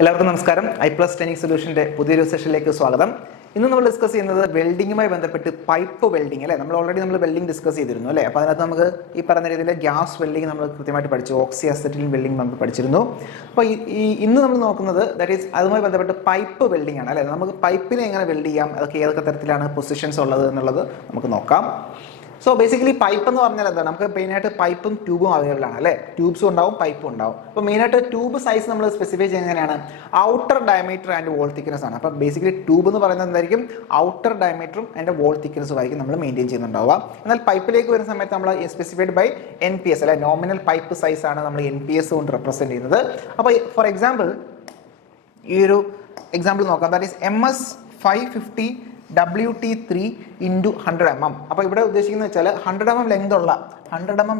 എല്ലാവർക്കും നമസ്കാരം. iPlus technique സൊല്യൂഷന്റെ പുതിയൊരു സെഷനിലേക്ക് സ്വാഗതം. ഇന്ന് നമ്മൾ ഡിസ്കസ് ചെയ്യുന്നത് വെൽഡിങ്ങുമായി ബന്ധപ്പെട്ട് പൈപ്പ് വെൽഡിംഗ് അല്ലേ. നമ്മൾ വെൽഡിംഗ് ഡിസ്കസ് ചെയ്തിരുന്നു അല്ലേ. അപ്പോൾ അതിനകത്ത് നമുക്ക് ഈ പറഞ്ഞ രീതിയിൽ ഗ്യാസ് വെൽഡിംഗ് നമ്മൾ കൃത്യമായിട്ട് പഠിച്ചു. ഓക്സി അസറ്റിലിൻ വെൽഡിംഗ് നമ്മൾ പഠിച്ചിരുന്നു. അപ്പോൾ ഇന്ന് നമ്മൾ നോക്കുന്നത് ദാറ്റ് ഈസ് അതുമായി ബന്ധപ്പെട്ട് പൈപ്പ് വെൽഡിംഗ് ആണ് അല്ലേ. നമുക്ക് പൈപ്പിനെ എങ്ങനെ വെൽഡ് ചെയ്യാം, അതൊക്കെ ഏതൊക്കെ തരത്തിലാണ് പൊസിഷൻസ് ഉള്ളത് എന്നുള്ളത് നമുക്ക് നോക്കാം. സോ ബേസിക്കലി പൈപ്പ് എന്ന് പറഞ്ഞാൽ എന്താണ്, നമുക്ക് മെയിനായിട്ട് പൈപ്പും ട്യൂബും അവൈലബിൾ ആണ് അല്ലേ. ട്യൂബ്സും ഉണ്ടാവും, പൈപ്പും ഉണ്ടാവും. അപ്പോൾ മെയിനായിട്ട് ട്യൂബ് സൈസ് നമ്മൾ സ്പെസിഫൈ ചെയ്യുന്നത് എങ്ങനെയാണ്, outer diameter and wall thickness ആണ്. അപ്പോൾ ബേസിക്കലി ട്യൂബ് എന്ന് പറയുന്നത് എന്തായിരിക്കും, ഔട്ടർ ഡയമീറ്ററും അതിൻ്റെ വോൾ തിക്നെസ്സും ആയിരിക്കും നമ്മൾ മെയിൻറ്റെയിൻ ചെയ്യുന്നുണ്ടാവുക. എന്നാൽ പൈപ്പിലേക്ക് വരുന്ന സമയത്ത് നമ്മൾ സ്പെസിഫൈഡ് ബൈ NPS അല്ലെ, നോമിനൽ പൈപ്പ് സൈസ് ആണ് നമ്മൾ NPS കൊണ്ട് റെപ്രസെൻറ്റ് ചെയ്യുന്നത്. അപ്പോൾ ഫോർ എക്സാമ്പിൾ ഈ ഒരു എക്സാമ്പിൾ നോക്കാം. That is MS 550 WT3 × 100 mm. അപ്പോൾ ഇവിടെ ഉദ്ദേശിക്കുന്നത് വെച്ചാൽ 100 mm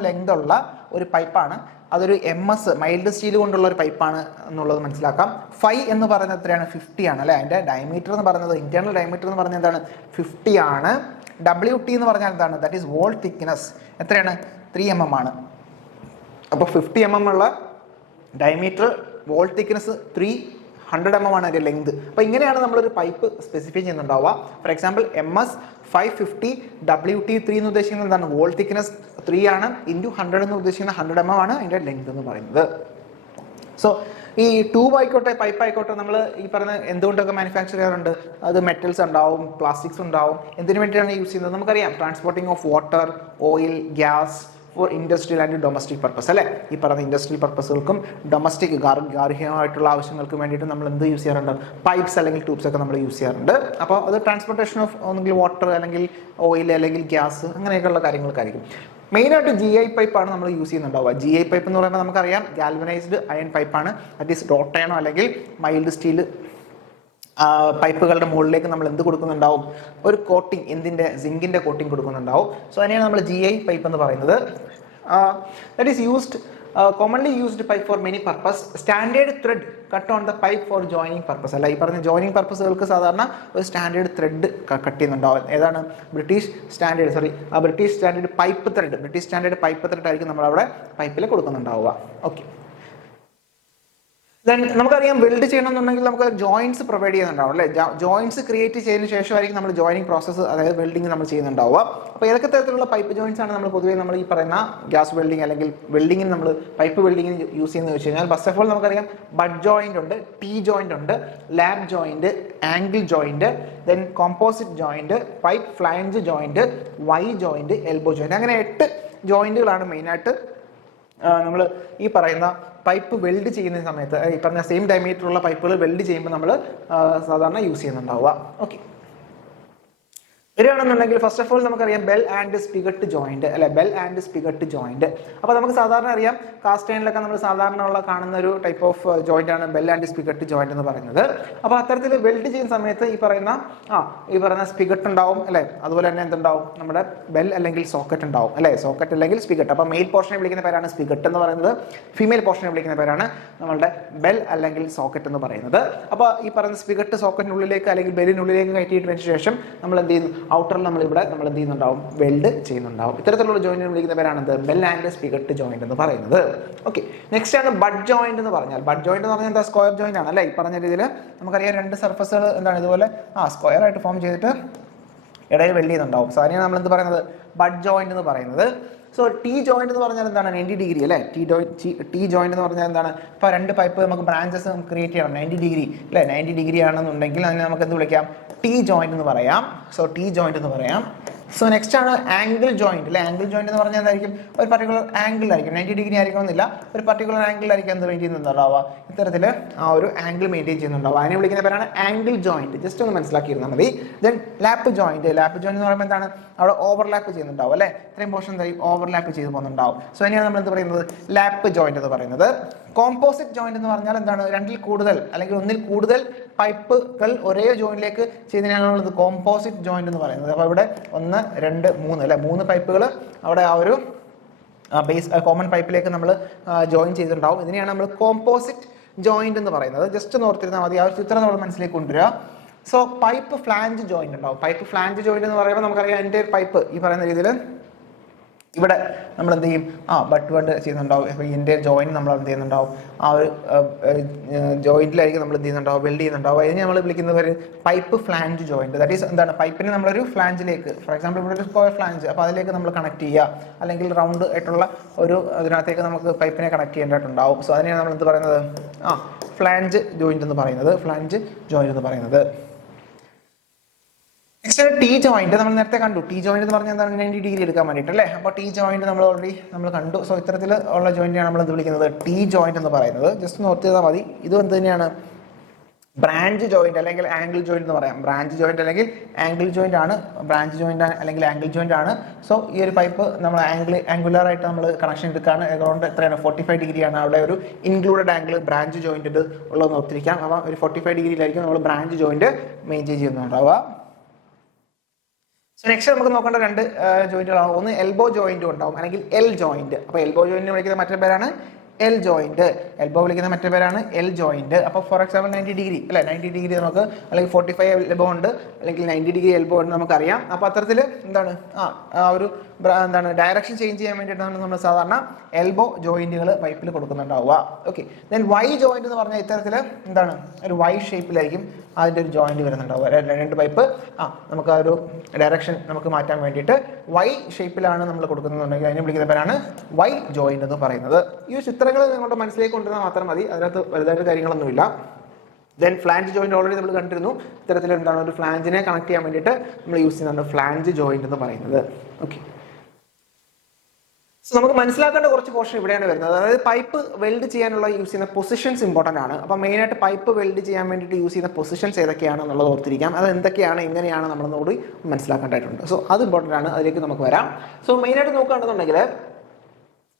ലെങ്ത് ഉള്ള ഒരു പൈപ്പാണ്. അതൊരു MS മൈൽഡ് സ്റ്റീൽ കൊണ്ടുള്ള ഒരു പൈപ്പാണ് എന്നുള്ളത് മനസ്സിലാക്കാം. 5 എന്ന് പറയുന്നത് എത്രയാണ്, 50 ആണ് അല്ലേ. അതിൻ്റെ ഡയമീറ്റർ എന്ന് പറയുന്നത്, ഇന്റേണൽ ഡയമീറ്റർ എന്ന് പറഞ്ഞാൽ എന്താണ്, 50 ആണ്. WT എന്ന് പറഞ്ഞാൽ എന്താണ്, ദാറ്റ് ഈസ് വോൾ തിക്നെസ് എത്രയാണ്, 3 mm ആണ്. അപ്പോൾ 50 mm ഉള്ള ഡയമീറ്റർ, വോൾ തിക്നെസ് 100 mm ആണ് അതിൻ്റെ ലെങ്ത്. അപ്പോൾ ഇങ്ങനെയാണ് നമ്മളൊരു പൈപ്പ് സ്പെസിഫൈ ചെയ്യുന്നുണ്ടാവുക. ഫോർ എക്സാമ്പിൾ MS 550 WT3 എന്ന് ഉദ്ദേശിക്കുന്നത് എന്താണ്, വോൾ തിക്നെസ് 3 ആണ്, ഇൻറ്റു 100 എന്ന് ഉദ്ദേശിക്കുന്ന 100 mm ആണ് അതിൻ്റെ ലെങ്ത് എന്ന് പറയുന്നത്. സോ ഈ ട്യൂബ് ആയിക്കോട്ടെ പൈപ്പ് ആയിക്കോട്ടെ നമ്മൾ ഈ പറഞ്ഞ എന്തുകൊണ്ടൊക്കെ മാനുഫാക്ചർ ചെയ്യാറുണ്ട്, അത് മെറ്റൽസ് ഉണ്ടാവും, പ്ലാസ്റ്റിക്സ് ഉണ്ടാവും. എന്തിനു വേണ്ടിയിട്ടാണ് യൂസ് ചെയ്യുന്നത് നമുക്കറിയാം, transporting of water, oil, gas for industrial and domestic purpose അല്ലേ. ഈ പറഞ്ഞ ഇൻഡസ്ട്രിയൽ പർപ്പസുകൾക്കും ഡൊമസ്റ്റിക് ഗാർഹികമായിട്ടുള്ള ആവശ്യങ്ങൾക്കും വേണ്ടിയിട്ട് നമ്മൾ എന്ത് യൂസ് ചെയ്യാറുണ്ട്, പൈപ്പ്സ് അല്ലെങ്കിൽ ട്യൂബ്സ് ഒക്കെ നമ്മൾ യൂസ് ചെയ്യാറുണ്ട്. അപ്പോൾ അത് ട്രാൻസ്പോർട്ടേഷൻ ഓഫ് ഒന്നെങ്കിൽ വാട്ടർ അല്ലെങ്കിൽ ഓയിൽ അല്ലെങ്കിൽ ഗ്യാസ് അങ്ങനെയൊക്കെയുള്ള കാര്യങ്ങൾക്കായിരിക്കും. മെയിനായിട്ട് GI പൈപ്പാണ് നമ്മൾ യൂസ് ചെയ്യുന്നുണ്ടാവുക. GI പൈപ്പ് എന്ന് പറയുമ്പോൾ നമുക്കറിയാം ഗാൽവനൈസ്ഡ് അയൺ പൈപ്പാണ്. ദാറ്റ് ഈസ് റോട്ടയണോ അല്ലെങ്കിൽ മൈൽഡ് സ്റ്റീൽ പൈപ്പുകളുടെ മുകളിലേക്ക് നമ്മൾ എന്ത് കൊടുക്കുന്നുണ്ടാവും, ഒരു കോട്ടിംഗ്, എന്തിൻ്റെ, സിങ്കിൻ്റെ കോട്ടിംഗ് കൊടുക്കുന്നുണ്ടാവും. സോ അതിനെയാണ് നമ്മൾ GI പൈപ്പ് എന്ന് പറയുന്നത്. That is used commonly used pipe for many purpose. Standard thread cut on the pipe for joining purpose അല്ല. ഈ പറഞ്ഞ ജോയിനിങ് പർപ്പസുകൾക്ക് സാധാരണ ഒരു സ്റ്റാൻഡേർഡ് ത്രെഡ് കട്ട് ചെയ്യുന്നുണ്ടാവും. ഏതാണ്, ബ്രിട്ടീഷ് സ്റ്റാൻഡേർഡ് പൈപ്പ് ത്രെഡ് ആയിരിക്കും നമ്മൾ അവിടെ പൈപ്പിൽ കൊടുക്കുന്നുണ്ടാവുക. ഓക്കെ, ദെൻ നമുക്കറിയാം വെൽഡ് ചെയ്യണമെന്നുണ്ടെങ്കിൽ നമുക്ക് ജോയിൻറ്റ്സ് പ്രൊവൈഡ് ചെയ്യുന്നുണ്ടാവും അല്ലേ. ജോയിൻറ്റ്സ് ക്രിയേറ്റ് ചെയ്തതിന് ശേഷമായിരിക്കും നമ്മൾ ജോയിനിങ് പ്രോസസ്സ്, അതായത് വെൽഡിങ് നമ്മൾ ചെയ്യുന്നുണ്ടാവുക. അപ്പോൾ ഏതൊക്കെ തരത്തിലുള്ള പൈപ്പ് ജോയിൻറ്റ്സ് ആണ് നമ്മൾ പൊതുവേ നമ്മൾ ഈ പറയുന്ന ഗ്യാസ് വെൽഡിങ് അല്ലെങ്കിൽ വെൽഡിങ്ങിന് നമ്മൾ പൈപ്പ് വെൽഡിങ്ങിന് യൂസ് ചെയ്യുന്നത് വെച്ച് കഴിഞ്ഞാൽ, ഫസ്റ്റ് ഓഫ് ഓൾ നമുക്കറിയാം ബഡ് ജോയിന്റ് ഉണ്ട്, T ജോയിന്റ് ഉണ്ട്, lab joint, angle joint, then composite joint, pipe flange joint, Y joint, elbow joint. അങ്ങനെ 8 ജോയിന്റുകളാണ് മെയിനായിട്ട് നമ്മൾ ഈ പറയുന്ന പൈപ്പ് വെൽഡ് ചെയ്യുന്ന സമയത്ത്, ഈ പറഞ്ഞ സെയിം ഡയമീറ്ററുള്ള പൈപ്പുകൾ വെൽഡ് ചെയ്യുമ്പോൾ നമ്മൾ സാധാരണ യൂസ് ചെയ്യുന്നുണ്ടാവുക. ഓക്കെ, വരികയാണെന്നുണ്ടെങ്കിൽ ഫസ്റ്റ് ഓഫ് ഓൾ നമുക്കറിയാം ബെൽ ആൻഡ് സ്പിഗട്ട് ജോയിന്റ് അല്ലെ, ബെൽ ആൻഡ് സ്പിഗട്ട് ജോയിന്റ്. അപ്പോൾ നമുക്ക് സാധാരണ അറിയാം കാസ്റ്റ് അയണിലൊക്കെ നമ്മൾ സാധാരണ ഉള്ള കാണുന്ന ഒരു ടൈപ്പ് ഓഫ് ജോയിന്റ് ആണ് ബെൽ ആൻഡ് സ്പിഗട്ട് ജോയിന്റ് എന്ന് പറയുന്നത്. അപ്പോൾ അത്തരത്തിൽ വെൽഡ് ചെയ്യുന്ന സമയത്ത് ഈ പറയുന്ന സ്പിഗട്ട് ഉണ്ടാവും അല്ലെ, അതുപോലെ തന്നെ എന്തുണ്ടാവും, നമ്മുടെ ബെൽ അല്ലെങ്കിൽ സോക്കറ്റ് ഉണ്ടാവും അല്ലെ, സോക്കറ്റ് അല്ലെങ്കിൽ സ്പിഗട്ട്. അപ്പോൾ മെയിൽ പോർഷനെ വിളിക്കുന്ന പേരാണ് സ്പിഗട്ട് എന്ന് പറയുന്നത്, ഫീമെയിൽ പോർഷനെ വിളിക്കുന്ന പേരാണ് നമ്മളുടെ ബെൽ അല്ലെങ്കിൽ സോക്കറ്റ് എന്ന് പറയുന്നത്. അപ്പോൾ ഈ പറയുന്ന സ്പിഗട്ട് സോക്കറ്റിനുള്ളിലേക്ക് അല്ലെങ്കിൽ ബെല്ലിനുള്ളിലേക്ക് കയറ്റിയതിനു ശേഷം നമ്മൾ എന്ത് ചെയ്യുന്നു, ഔട്ടറിൽ നമ്മൾ എന്ത് ചെയ്യുന്നുണ്ടാവും, വെൽഡ് ചെയ്യുന്നുണ്ടാവും. ഇത്തരത്തിലുള്ള ജോയിന്റിന് വിളിക്കുന്ന പേരാണ് ബെൽ ആൻഡ് സ്പിഗട്ട് ജോയിന്റ് എന്ന് പറയുന്നത്. ഓക്കെ, നെക്സ്റ്റ് ആണ് ബഡ് ജോയിന്റ് എന്ന് പറഞ്ഞാൽ. ബഡ് ജോയിന്റ് എന്ന് പറഞ്ഞാൽ എന്താ, സ്ക്വയർ ജോയിന്റ് ആണ് അല്ലെ. ഈ പറഞ്ഞ രീതിയിൽ നമുക്കറിയാം 2 സർഫസുകൾ എന്താണ് ഇതുപോലെ സ്ക്വയർ ആയിട്ട് ഫോം ചെയ്തിട്ട് ഇടയിൽ വെൽഡ് ചെയ്യുന്നുണ്ടാവും. സോ അതിനെയാണ് നമ്മൾ എന്ത് പറയുന്നത്, ബഡ് ജോയിന്റ് എന്ന് പറയുന്നത്. സോ T ജോയിന്റ് എന്ന് പറഞ്ഞാൽ എന്താണ്, 90 ഡിഗ്രി അല്ലേ. T ജോയിന്റ് എന്ന് പറഞ്ഞാൽ എന്താണ്, ഇപ്പോൾ 2 പൈപ്പ് നമുക്ക് ബ്രാഞ്ചസ് ക്രിയേറ്റ് ചെയ്യണം 90 ഡിഗ്രി അല്ലേ. 90 ഡിഗ്രി ആണെന്നുണ്ടെങ്കിൽ അതിനെ നമുക്ക് എന്ത് വിളിക്കാം, T ജോയിന്റ് എന്ന് പറയാം. സോ T ജോയിന്റ് എന്ന് പറയാം. സോ നെക്സ്റ്റ് ആണ് ആംഗിൾ ജോയിന്റ് അല്ലെ. ആംഗിൾ ജോയിന്റ് എന്ന് പറഞ്ഞാൽ എന്തായിരിക്കും, ഒരു പർട്ടിക്കുലർ ആംഗിൾ ആയിരിക്കും, 90 ഡിഗ്രി ആയിരിക്കണമെന്നില്ല, ഒരു പർട്ടിക്കുലർ ആംഗിൾ ആയിരിക്കും എന്ത് മെയിൻറ്റെയിൻ ചെയ്യുന്നുണ്ടാവുക, ഇത്തരത്തിൽ ആ ഒരു ആംഗിൾ മെയിൻറ്റെയിൻ ചെയ്യുന്നുണ്ടാവുക. അതിനെ വിളിക്കുന്ന പേരാണ് ആംഗിൾ ജോയിന്റ്. ജസ്റ്റ് ഒന്ന് മനസ്സിലാക്കിയിരുന്നാൽ മതി. ദെൻ ലാപ്പ് ജോയിന്റ് എന്ന് പറയുമ്പോൾ എന്താണ്, അവിടെ ഓവർലാപ്പ് ചെയ്യുന്നുണ്ടാവും അല്ലെ, ഇത്രയും പോർഷൻ എന്തായാലും ഓവർലാപ്പ് ചെയ്ത് പോകുന്നുണ്ടാവും. സോ അതിനെയാണ് നമ്മൾ എന്ത് പറയുന്നത്, ലാപ്പ് ജോയിന്റ് എന്ന് പറയുന്നത്. കോമ്പോസിറ്റ് ജോയിന്റ് എന്ന് പറഞ്ഞാൽ എന്താണ്, 2ൽ കൂടുതൽ അല്ലെങ്കിൽ 1ൽ കൂടുതൽ പൈപ്പുകൾ ഒരേ ജോയിന്റിലേക്ക് ചെയ്യുന്നതിനാണ് കോമ്പോസിറ്റ് ജോയിന്റ് എന്ന് പറയുന്നത്. അപ്പോൾ ഇവിടെ 1, 2, 3 അല്ലെ, 3 പൈപ്പുകൾ അവിടെ ആ ഒരു ബേസ് കോമൺ പൈപ്പിലേക്ക് നമ്മൾ ജോയിൻ ചെയ്തിട്ടുണ്ടാവും. ഇതിനെയാണ് നമ്മൾ കോമ്പോസിറ്റ് ജോയിന്റ് എന്ന് പറയുന്നത്. ജസ്റ്റ് ഒന്ന് ഓർത്തിരുന്നാൽ മതി, ആ ഒരു ചിത്രം നമ്മൾ മനസ്സിലേക്ക് കൊണ്ടുവരിക. സോ പൈപ്പ് ഫ്ലാഞ്ച് ജോയിന്റ് ഉണ്ടാവും. പൈപ്പ് ഫ്ലാഞ്ച് ജോയിന്റ് എന്ന് പറയുമ്പോൾ നമുക്കറിയാം എൻ്റെ പൈപ്പ് ഈ പറയുന്ന രീതിയിൽ ഇവിടെ നമ്മൾ എന്ത് ചെയ്യും, ബട്ട് വെൽഡ് ചെയ്യുന്നുണ്ടാവും. ഇപ്പോൾ ഇതിൻ്റെ ജോയിൻറ്റ് നമ്മൾ എന്ത് ചെയ്യുന്നുണ്ടാവും, ആ ഒരു ജോയിൻറ്റിലായിരിക്കും നമ്മൾ എന്ത് ചെയ്യുന്നുണ്ടാവും, വെൽഡ് ചെയ്യുന്നുണ്ടാവും. അതിന് നമ്മൾ വിളിക്കുന്നത് ഒരു pipe flange joint. That is എന്താണ്, പൈപ്പിനെ നമ്മളൊരു ഫ്ലാഞ്ചിലേക്ക്, ഫോർ എക്സാമ്പിൾ ഇവിടെ ഒരു സ്ക്വയർ ഫ്ലാഞ്ച്, അപ്പോൾ അതിലേക്ക് നമ്മൾ കണക്ട് ചെയ്യുക, അല്ലെങ്കിൽ റൗണ്ട് ആയിട്ടുള്ള ഒരു അതിനകത്തേക്ക് നമുക്ക് പൈപ്പിനെ കണക്ട് ചെയ്യേണ്ടതായിട്ടുണ്ടാവും. സോ അതിനെയാണ് നമ്മൾ എന്ത് പറയുന്നത്, ഫ്ലാഞ്ച് ജോയിൻറ്റ് എന്ന് പറയുന്നത്, ഫ്ലാഞ്ച് ജോയിൻറ്റ് എന്ന് പറയുന്നത്. നെക്സ്റ്റ് ടി ജോയിന്റ് നമ്മൾ നേരത്തെ കണ്ടു. ടി ജോയിന്റ് എന്ന് പറഞ്ഞാൽ എന്താണ്, 90 ഡിഗ്രി എടുക്കാൻ വേണ്ടിയിട്ട് അല്ലേ. അപ്പോൾ ടി ജോയിന്റ് നമ്മൾ ഓൾറെഡി കണ്ടു. സോ ഇത്തരത്തിൽ ഉള്ള ജോയിന്റാണ് നമ്മൾ എന്ത് വിളിക്കുന്നത്, ടി ജോയിന്റ് എന്ന് പറയുന്നത്. ജസ്റ്റ് നോട്ട് ചെയ്താൽ മതി. ഇത് എന്ത് തന്നെയാണ്, ബ്രാഞ്ച് ജോയിന്റ് അല്ലെങ്കിൽ ആംഗിൾ ജോയിന്റ് എന്ന് പറയാം. ബ്രാഞ്ച് ജോയിന്റ് അല്ലെങ്കിൽ ആംഗിൾ ജോയിന്റ് ആണ്, ബ്രാഞ്ച് ജോയിന്റ് അല്ലെങ്കിൽ ആംഗിൾ ജോയിന്റ് ആണ്. സോ ഈ ഒരു പൈപ്പ് നമ്മൾ ആംഗുലർ ആയിട്ട് നമ്മൾ കണക്ഷൻ എടുക്കുകയാണ്. അതുകൊണ്ട് എത്രയാണ്, 45 ഡിഗ്രിയാണ് അവിടെ ഒരു ഇൻക്ലൂഡഡ് ആംഗിൾ ബ്രാഞ്ച് ജോയിന്റ് ഉള്ളതെന്ന് ഓർത്തിരിക്കാം. അപ്പോൾ ഒരു 45 ഡിഗ്രിയിലായിരിക്കും നമ്മൾ ബ്രാഞ്ച് ജോയിന്റ് മെയിൻറ്റെയിൻ ചെയ്യുന്നുണ്ടാവുക. സോ നെക്സ്റ്റ് നമുക്ക് നോക്കേണ്ട രണ്ട് ജോയിന്റുകളാണ്. ഒന്ന് എൽബോ ജോയിന്റും ഉണ്ടാവും, അല്ലെങ്കിൽ എൽ ജോയിന്റ്. അപ്പോൾ എൽബോ ജോയിന്റ് വിളിക്കുന്ന മറ്റൊരു പേരാണ് എൽ ജോയിന്റ്. എൽബോ വിളിക്കുന്ന മറ്റൊരു പേരാണ് എൽ ജോയിന്റ്. അപ്പോൾ ഫോർ എക്സാമ്പിൾ 90 ഡിഗ്രി അല്ലെ, 90 ഡിഗ്രി നമുക്ക്, അല്ലെങ്കിൽ 45 എൽബോ ഉണ്ട്, അല്ലെങ്കിൽ 90 ഡിഗ്രി എൽബോ ഉണ്ട് നമുക്കറിയാം. അപ്പോൾ അത്തരത്തിൽ എന്താണ്, ഒരു എന്താണ് ഡയറക്ഷൻ ചേഞ്ച് ചെയ്യാൻ വേണ്ടിയിട്ടാണ് നമ്മൾ സാധാരണ എൽബോ ജോയിന്റുകൾ പൈപ്പിൽ കൊടുക്കുന്നുണ്ടാവുക. ഓക്കെ, ദെൻ വൈ ജോയിന്റ് എന്ന് പറഞ്ഞാൽ ഇത്തരത്തിൽ എന്താണ്, ഒരു വൈ ഷേപ്പിലായിരിക്കും അതിൻ്റെ ഒരു ജോയിന്റ് വരുന്നുണ്ടാവുക. രണ്ട് പൈപ്പ് നമുക്ക് ആ ഒരു ഡയറക്ഷൻ നമുക്ക് മാറ്റാൻ വേണ്ടിയിട്ട് വൈ ഷേപ്പിലാണ് നമ്മൾ കൊടുക്കുന്നുണ്ടെങ്കിൽ അതിനെ വിളിക്കുന്ന പേരാണ് വൈ ജോയിന്റ് എന്ന് പറയുന്നത്. ഈ ചിത്രങ്ങൾ നിങ്ങളുടെ മനസ്സിലേക്ക് കൊണ്ടുവന്നാൽ മാത്രം മതി, അതിനകത്ത് വലുതായിട്ട് കാര്യങ്ങളൊന്നുമില്ല. ദെൻ ഫ്ലാഞ്ച് ജോയിന്റ് ഓൾറെഡി നമ്മൾ കണ്ടിരുന്നു. ഇത്തരത്തിൽ എന്താണ്, ഒരു ഫ്ലാഞ്ചിനെ കണക്ട് ചെയ്യാൻ വേണ്ടിയിട്ട് നമ്മൾ യൂസ് ചെയ്യുന്നതാണ് ഫ്ലാഞ്ച് ജോയിന്റ് എന്ന് പറയുന്നത്. ഓക്കെ, സോ നമുക്ക് മനസ്സിലാക്കേണ്ട കുറച്ച് പോർഷൻ ഇവിടെയാണ് വരുന്നത്. അതായത് പൈപ്പ് വെൽഡ് ചെയ്യാനുള്ള യൂസ് ചെയ്യുന്ന പൊസിഷൻസ് ഇമ്പോർട്ടൻ്റ് ആണ്. അപ്പോൾ മെയിനായിട്ട് പൈപ്പ് വെൽഡ് ചെയ്യാൻ വേണ്ടിയിട്ട് യൂസ് ചെയ്യുന്ന പൊസിഷൻസ് ഏതൊക്കെയാണ് എന്നുള്ളത് ഓർത്തിരിക്കാം. അത് എന്തൊക്കെയാണ്, എങ്ങനെയാണ് നമ്മളൊന്നുകൂടി മനസ്സിലാക്കേണ്ടതായിട്ടുണ്ട്. സോ അത് ഇമ്പോർട്ടൻ്റ് ആണ്, അതിലേക്ക് നമുക്ക് വരാം. സോ മെയിനായിട്ട് നോക്കുകയാണെന്നുണ്ടെങ്കിൽ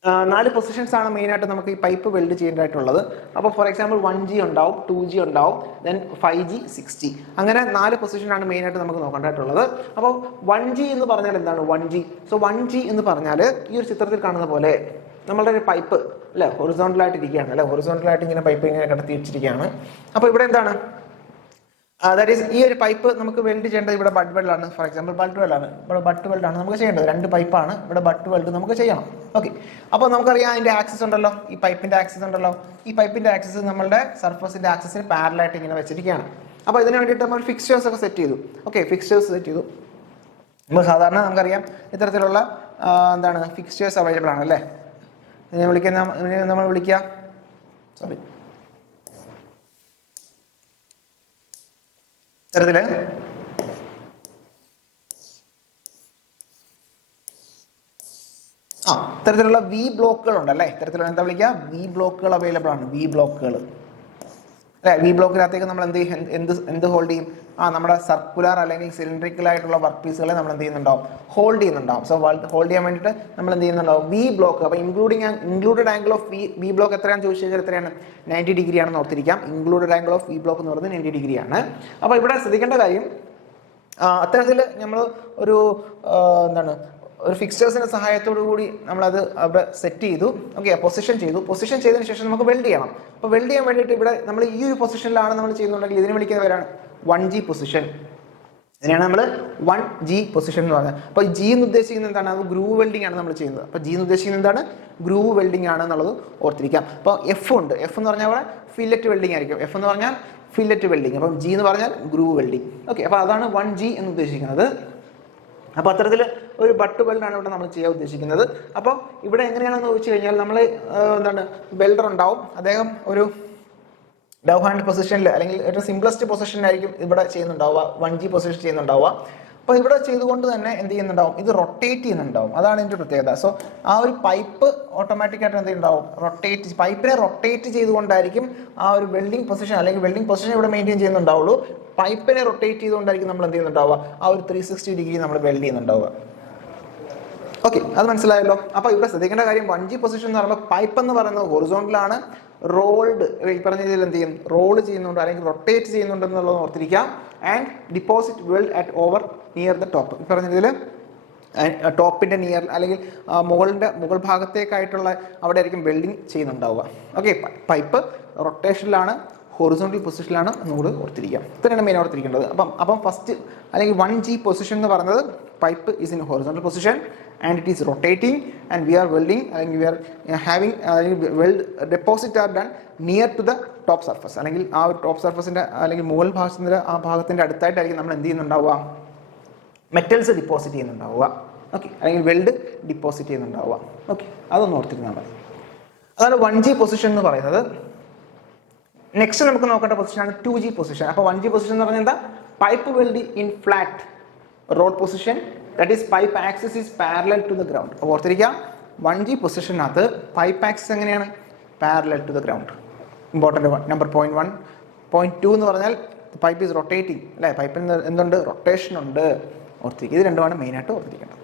4 പൊസിഷൻസ് ആണ് മെയിനായിട്ട് നമുക്ക് ഈ പൈപ്പ് വെൽഡ് ചെയ്യേണ്ടതായിട്ടുള്ളത്. അപ്പോൾ ഫോർ എക്സാമ്പിൾ 1G ഉണ്ടാവും, 2G ഉണ്ടാവും, ദെൻ 5G, 6G, അങ്ങനെ 4 പൊസിഷനാണ് മെയിനായിട്ട് നമുക്ക് നോക്കേണ്ടതായിട്ടുള്ളത്. അപ്പോൾ 1G എന്ന് പറഞ്ഞാൽ എന്താണ്, 1G. സോ 1G എന്ന് പറഞ്ഞാൽ ഈ ഒരു ചിത്രത്തിൽ കാണുന്ന പോലെ നമ്മളുടെ ഒരു പൈപ്പ് അല്ലെ ഹൊറിസോണ്ടലായിട്ട് ഇരിക്കുകയാണ്, അല്ലെ ഹൊറിസോണ്ടലായിട്ട് ഇങ്ങനെ പൈപ്പ് ഇങ്ങനെ കിടത്തി വെച്ചിരിക്കുകയാണ്. അപ്പോൾ ഇവിടെ എന്താണ്, ദാറ്റ് ഈസ് ഈ ഒരു പൈപ്പ് നമുക്ക് വെൽഡ് ചെയ്യേണ്ടത് ഇവിടെ ബട്ട് വെൽഡാണ്. ഫോർ എക്സാമ്പിൾ ബട്ട് വെൽഡാണ്, ഇവിടെ ബട്ട് വെൽഡാണ് നമുക്ക് ചെയ്യേണ്ടത്. 2 പൈപ്പാണ് ഇവിടെ ബട്ട് വെൽഡ് നമുക്ക് ചെയ്യണം. ഓക്കെ, അപ്പോൾ നമുക്കറിയാം അതിൻ്റെ ആക്സിസ് ഉണ്ടല്ലോ, ഈ പൈപ്പിൻ്റെ ആക്സിസ് ഉണ്ടല്ലോ. ഈ പൈപ്പിൻ്റെ ആക്സിസ് നമ്മളുടെ സർഫസിൻ്റെ ആക്സിസിന് പാരലായിട്ട് ഇങ്ങനെ വെച്ചിരിക്കുകയാണ്. അപ്പോൾ ഇതിന് വേണ്ടിയിട്ട് നമ്മൾ ഫിക്സ്റ്റേഴ്സ് ഒക്കെ സെറ്റ് ചെയ്തു. ഓക്കെ, ഫിക്സ്റ്റേഴ്സ് സെറ്റ് ചെയ്തു. നമ്മൾ സാധാരണ നമുക്കറിയാം ഇത്തരത്തിലുള്ള എന്താണ് ഫിക്സ്റ്റേഴ്സ് അവൈലബിൾ ആണ് അല്ലേ. നമ്മൾ വിളിക്കുക ഇത്തരത്തില് ഇത്തരത്തിലുള്ള വി ബ്ലോക്കുകൾ ഉണ്ടല്ലേ. ഇത്തരത്തിലുള്ള എന്താ വിളിക്കുക, വി ബ്ലോക്കുകൾ അവൈലബിൾ ആണ്, വി ബ്ലോക്കുകൾ അല്ലെ. വി ബ്ലോക്കിനകത്തേക്ക് നമ്മൾ എന്ത് ഹോൾഡ് ചെയ്യും, നമ്മുടെ സർക്കുലർ അല്ലെങ്കിൽ സിലിണ്ടറിക്കൽ ആയിട്ടുള്ള വർക്ക് പീസുകളെ നമ്മൾ എന്ത് ചെയ്യുന്നുണ്ടാവും, ഹോൾഡ് ചെയ്യുന്നുണ്ടാവും. സോ ഹോൾഡ് ചെയ്യാൻ വേണ്ടിയിട്ട് നമ്മൾ എന്ത് ചെയ്യുന്നുണ്ടാവും, വി ബ്ലോക്ക്. അപ്പോൾ included angle of V block എത്രയാണെന്ന് ചോദിച്ചു കഴിഞ്ഞാൽ എത്രയാണ്, 90 ഡിഗ്രി ആണെന്ന് ഓർത്തിരിക്കാം. Included angle of V block എന്ന് പറയുന്നത് 90 ഡിഗ്രിയാണ്. അപ്പോൾ ഇവിടെ ശ്രദ്ധിക്കേണ്ട കാര്യം, അത്തരത്തിൽ നമ്മൾ ഒരു എന്താണ് ഒരു ഫിക്സ്റ്റേഴ്സിന്റെ സഹായത്തോടു കൂടി നമ്മളത് അവിടെ സെറ്റ് ചെയ്തു. ഓക്കെ, പൊസിഷൻ ചെയ്തതിന് ശേഷം നമുക്ക് വെൽഡ് ചെയ്യണം. അപ്പോൾ വെൽഡ് ചെയ്യാൻ വേണ്ടിയിട്ട് ഇവിടെ നമ്മൾ ഈ ഒരു പൊസിഷനിലാണ് നമ്മൾ ചെയ്യുന്നുണ്ടെങ്കിൽ ഇതിനെ വിളിക്കുന്ന പേരാണ് 1G പൊസിഷൻ. ഇതിനെയാണ് നമ്മൾ 1G പൊസിഷൻ എന്ന് പറയുന്നത്. അപ്പോൾ G എന്ന് ഉദ്ദേശിക്കുന്നത് എന്താണ്, അത് ഗ്രൂവ് വെൽഡിംഗ് ആണ് നമ്മൾ ചെയ്യുന്നത്. അപ്പോൾ G എന്ന് ഉദ്ദേശിക്കുന്നത് എന്താണ്, ഗ്രൂവ് വെൽഡിംഗ് ആണ് എന്നുള്ളത് ഓർത്തിരിക്കാം. അപ്പോൾ F ഉണ്ട്, F എന്ന് പറഞ്ഞാൽ അവിടെ ഫില്ലറ്റ് വെൽഡിംഗ് ആയിരിക്കും. F എന്ന് പറഞ്ഞാൽ ഫില്ലറ്റ് വെൽഡിംഗ്, അപ്പം G എന്ന് പറഞ്ഞാൽ ഗ്രൂവ് വെൽഡിംഗ്. ഓക്കെ, അപ്പോൾ അതാണ് 1G എന്ന് ഉദ്ദേശിക്കുന്നത്. അപ്പോൾ അത്തരത്തിൽ ഒരു ബട്ട് വെൽഡാണ് ഇവിടെ നമ്മൾ ചെയ്യാൻ ഉദ്ദേശിക്കുന്നത്. അപ്പോൾ ഇവിടെ എങ്ങനെയാണെന്ന് ചോദിച്ചു കഴിഞ്ഞാൽ നമ്മൾ എന്താണ് വെൽഡർ ഉണ്ടാവും, അദ്ദേഹം ഒരു ഡൗ ഹാൻഡ് പൊസിഷനിൽ അല്ലെങ്കിൽ ഏറ്റവും സിംപ്ലസ്റ്റ് പൊസിഷനിലായിരിക്കും ഇവിടെ ചെയ്യുന്നുണ്ടാവുക, 1G പൊസിഷൻ ചെയ്യുന്നുണ്ടാവുക. അപ്പോൾ ഇവിടെ ചെയ്തുകൊണ്ട് തന്നെ എന്ത് ചെയ്യുന്നുണ്ടാവും, ഇത് റൊട്ടേറ്റ് ചെയ്യുന്നുണ്ടാവും. അതാണ് ഇതിൻ്റെ പ്രത്യേകത. സോ ആ ഒരു പൈപ്പ് ഓട്ടോമാറ്റിക്കായിട്ട് എന്ത് ചെയ്യുന്നുണ്ടാവും, പൈപ്പിനെ റൊട്ടേറ്റ് ചെയ്തുകൊണ്ടായിരിക്കും ആ ഒരു വെൽഡിംഗ് പൊസിഷൻ അല്ലെങ്കിൽ വെൽഡിംഗ് പൊസിഷൻ ഇവിടെ മെയിൻറ്റെയിൻ ചെയ്യുന്നുണ്ടാവുള്ളൂ. പൈപ്പിനെ റൊട്ടേറ്റ് ചെയ്തുകൊണ്ടായിരിക്കും നമ്മൾ എന്ത് ചെയ്യുന്നുണ്ടാവുക, ആ ഒരു 360 ഡിഗ്രി നമ്മൾ വെൽഡ് ചെയ്യുന്നുണ്ടാവുക. ഓക്കെ, അത് മനസ്സിലായല്ലോ. അപ്പോൾ ഇവിടെ ശ്രദ്ധിക്കേണ്ട കാര്യം, 1G പൊസിഷൻ എന്ന് പറയുമ്പോൾ പൈപ്പ് എന്ന് പറയുന്നത് ഹൊറിസോണ്ടലാണ്, റോൾഡ് ഈ പറഞ്ഞ രീതിയിൽ എന്ത് ചെയ്യും, റോൾ ചെയ്യുന്നുണ്ട് അല്ലെങ്കിൽ റൊട്ടേറ്റ് ചെയ്യുന്നുണ്ട് എന്നുള്ളത് ഓർത്തിരിക്കാം. And deposit weld at over near the top. ഈ പറഞ്ഞ രീതിയിൽ ടോപ്പിൻ്റെ നിയർ അല്ലെങ്കിൽ മുകൾ ഭാഗത്തേക്കായിട്ടുള്ള അവിടെ ആയിരിക്കും വെൽഡിങ് ചെയ്യുന്നുണ്ടാവുക. ഓക്കെ, പൈപ്പ് റൊട്ടേഷനിലാണ്, ഹൊറിസോണ്ടൽ പൊസിഷനിലാണ് എന്നുകൂടി ഓർത്തിരിക്കാം. ഇത്രയാണ് മെയിൻ ഓർത്തിരിക്കേണ്ടത്. അപ്പം ഫസ്റ്റ് അല്ലെങ്കിൽ 1G പൊസിഷൻ എന്ന് പറയുന്നത് pipe is in horizontal position and it is rotating and we are welding and we are having weld deposit are done near to the top surface അല്ലെങ്കിൽ ആ ഒരു top സർഫസിന്റെ അല്ലെങ്കിൽ മുകൾ ഭാഗത്തിന്റെ ആ ഭാഗത്തിന്റെ അടുത്തായിട്ടായിരിക്കും നമ്മൾ എന്ത് ചെയ്യുന്നുണ്ടാവുക മെറ്റൽസ് ഡിപ്പോസിറ്റ് ചെയ്യുന്നുണ്ടാവുക. ഓക്കെ, അല്ലെങ്കിൽ വെൽഡ് ഡിപ്പോസിറ്റ് ചെയ്യുന്നുണ്ടാവുക. ഓക്കെ, അതൊന്ന് ഓർത്തിരുന്നാൽ മതി. അതാണ് 1G പൊസിഷൻ എന്ന് പറയുന്നത്. നെക്സ്റ്റ് നമുക്ക് നോക്കേണ്ട പൊസിഷനാണ് 2G പൊസിഷൻ. അപ്പോൾ 1G പൊസിഷൻ എന്ന് പറഞ്ഞാൽ എന്താ? Pipe weld in flat road position, that is pipe axis is parallel to the ground. അപ്പോൾ ഓർത്തിരിക്കുക, 1G പൊസിഷനകത്ത് പൈപ്പ് ആക്സിസ് എങ്ങനെയാണ്? Parallel to the ground. Important number point 1. Point 2 എന്ന് പറഞ്ഞാൽ പൈപ്പ് ഈസ് റൊട്ടേറ്റിംഗ് അല്ലേ? പൈപ്പിന് എന്തുണ്ട്? റൊട്ടേഷൻ ഉണ്ട്. ഓർത്തിരിക്കുക, ഇത് രണ്ടുമാണ് മെയിനായിട്ട് ഓർത്തിരിക്കേണ്ടത്.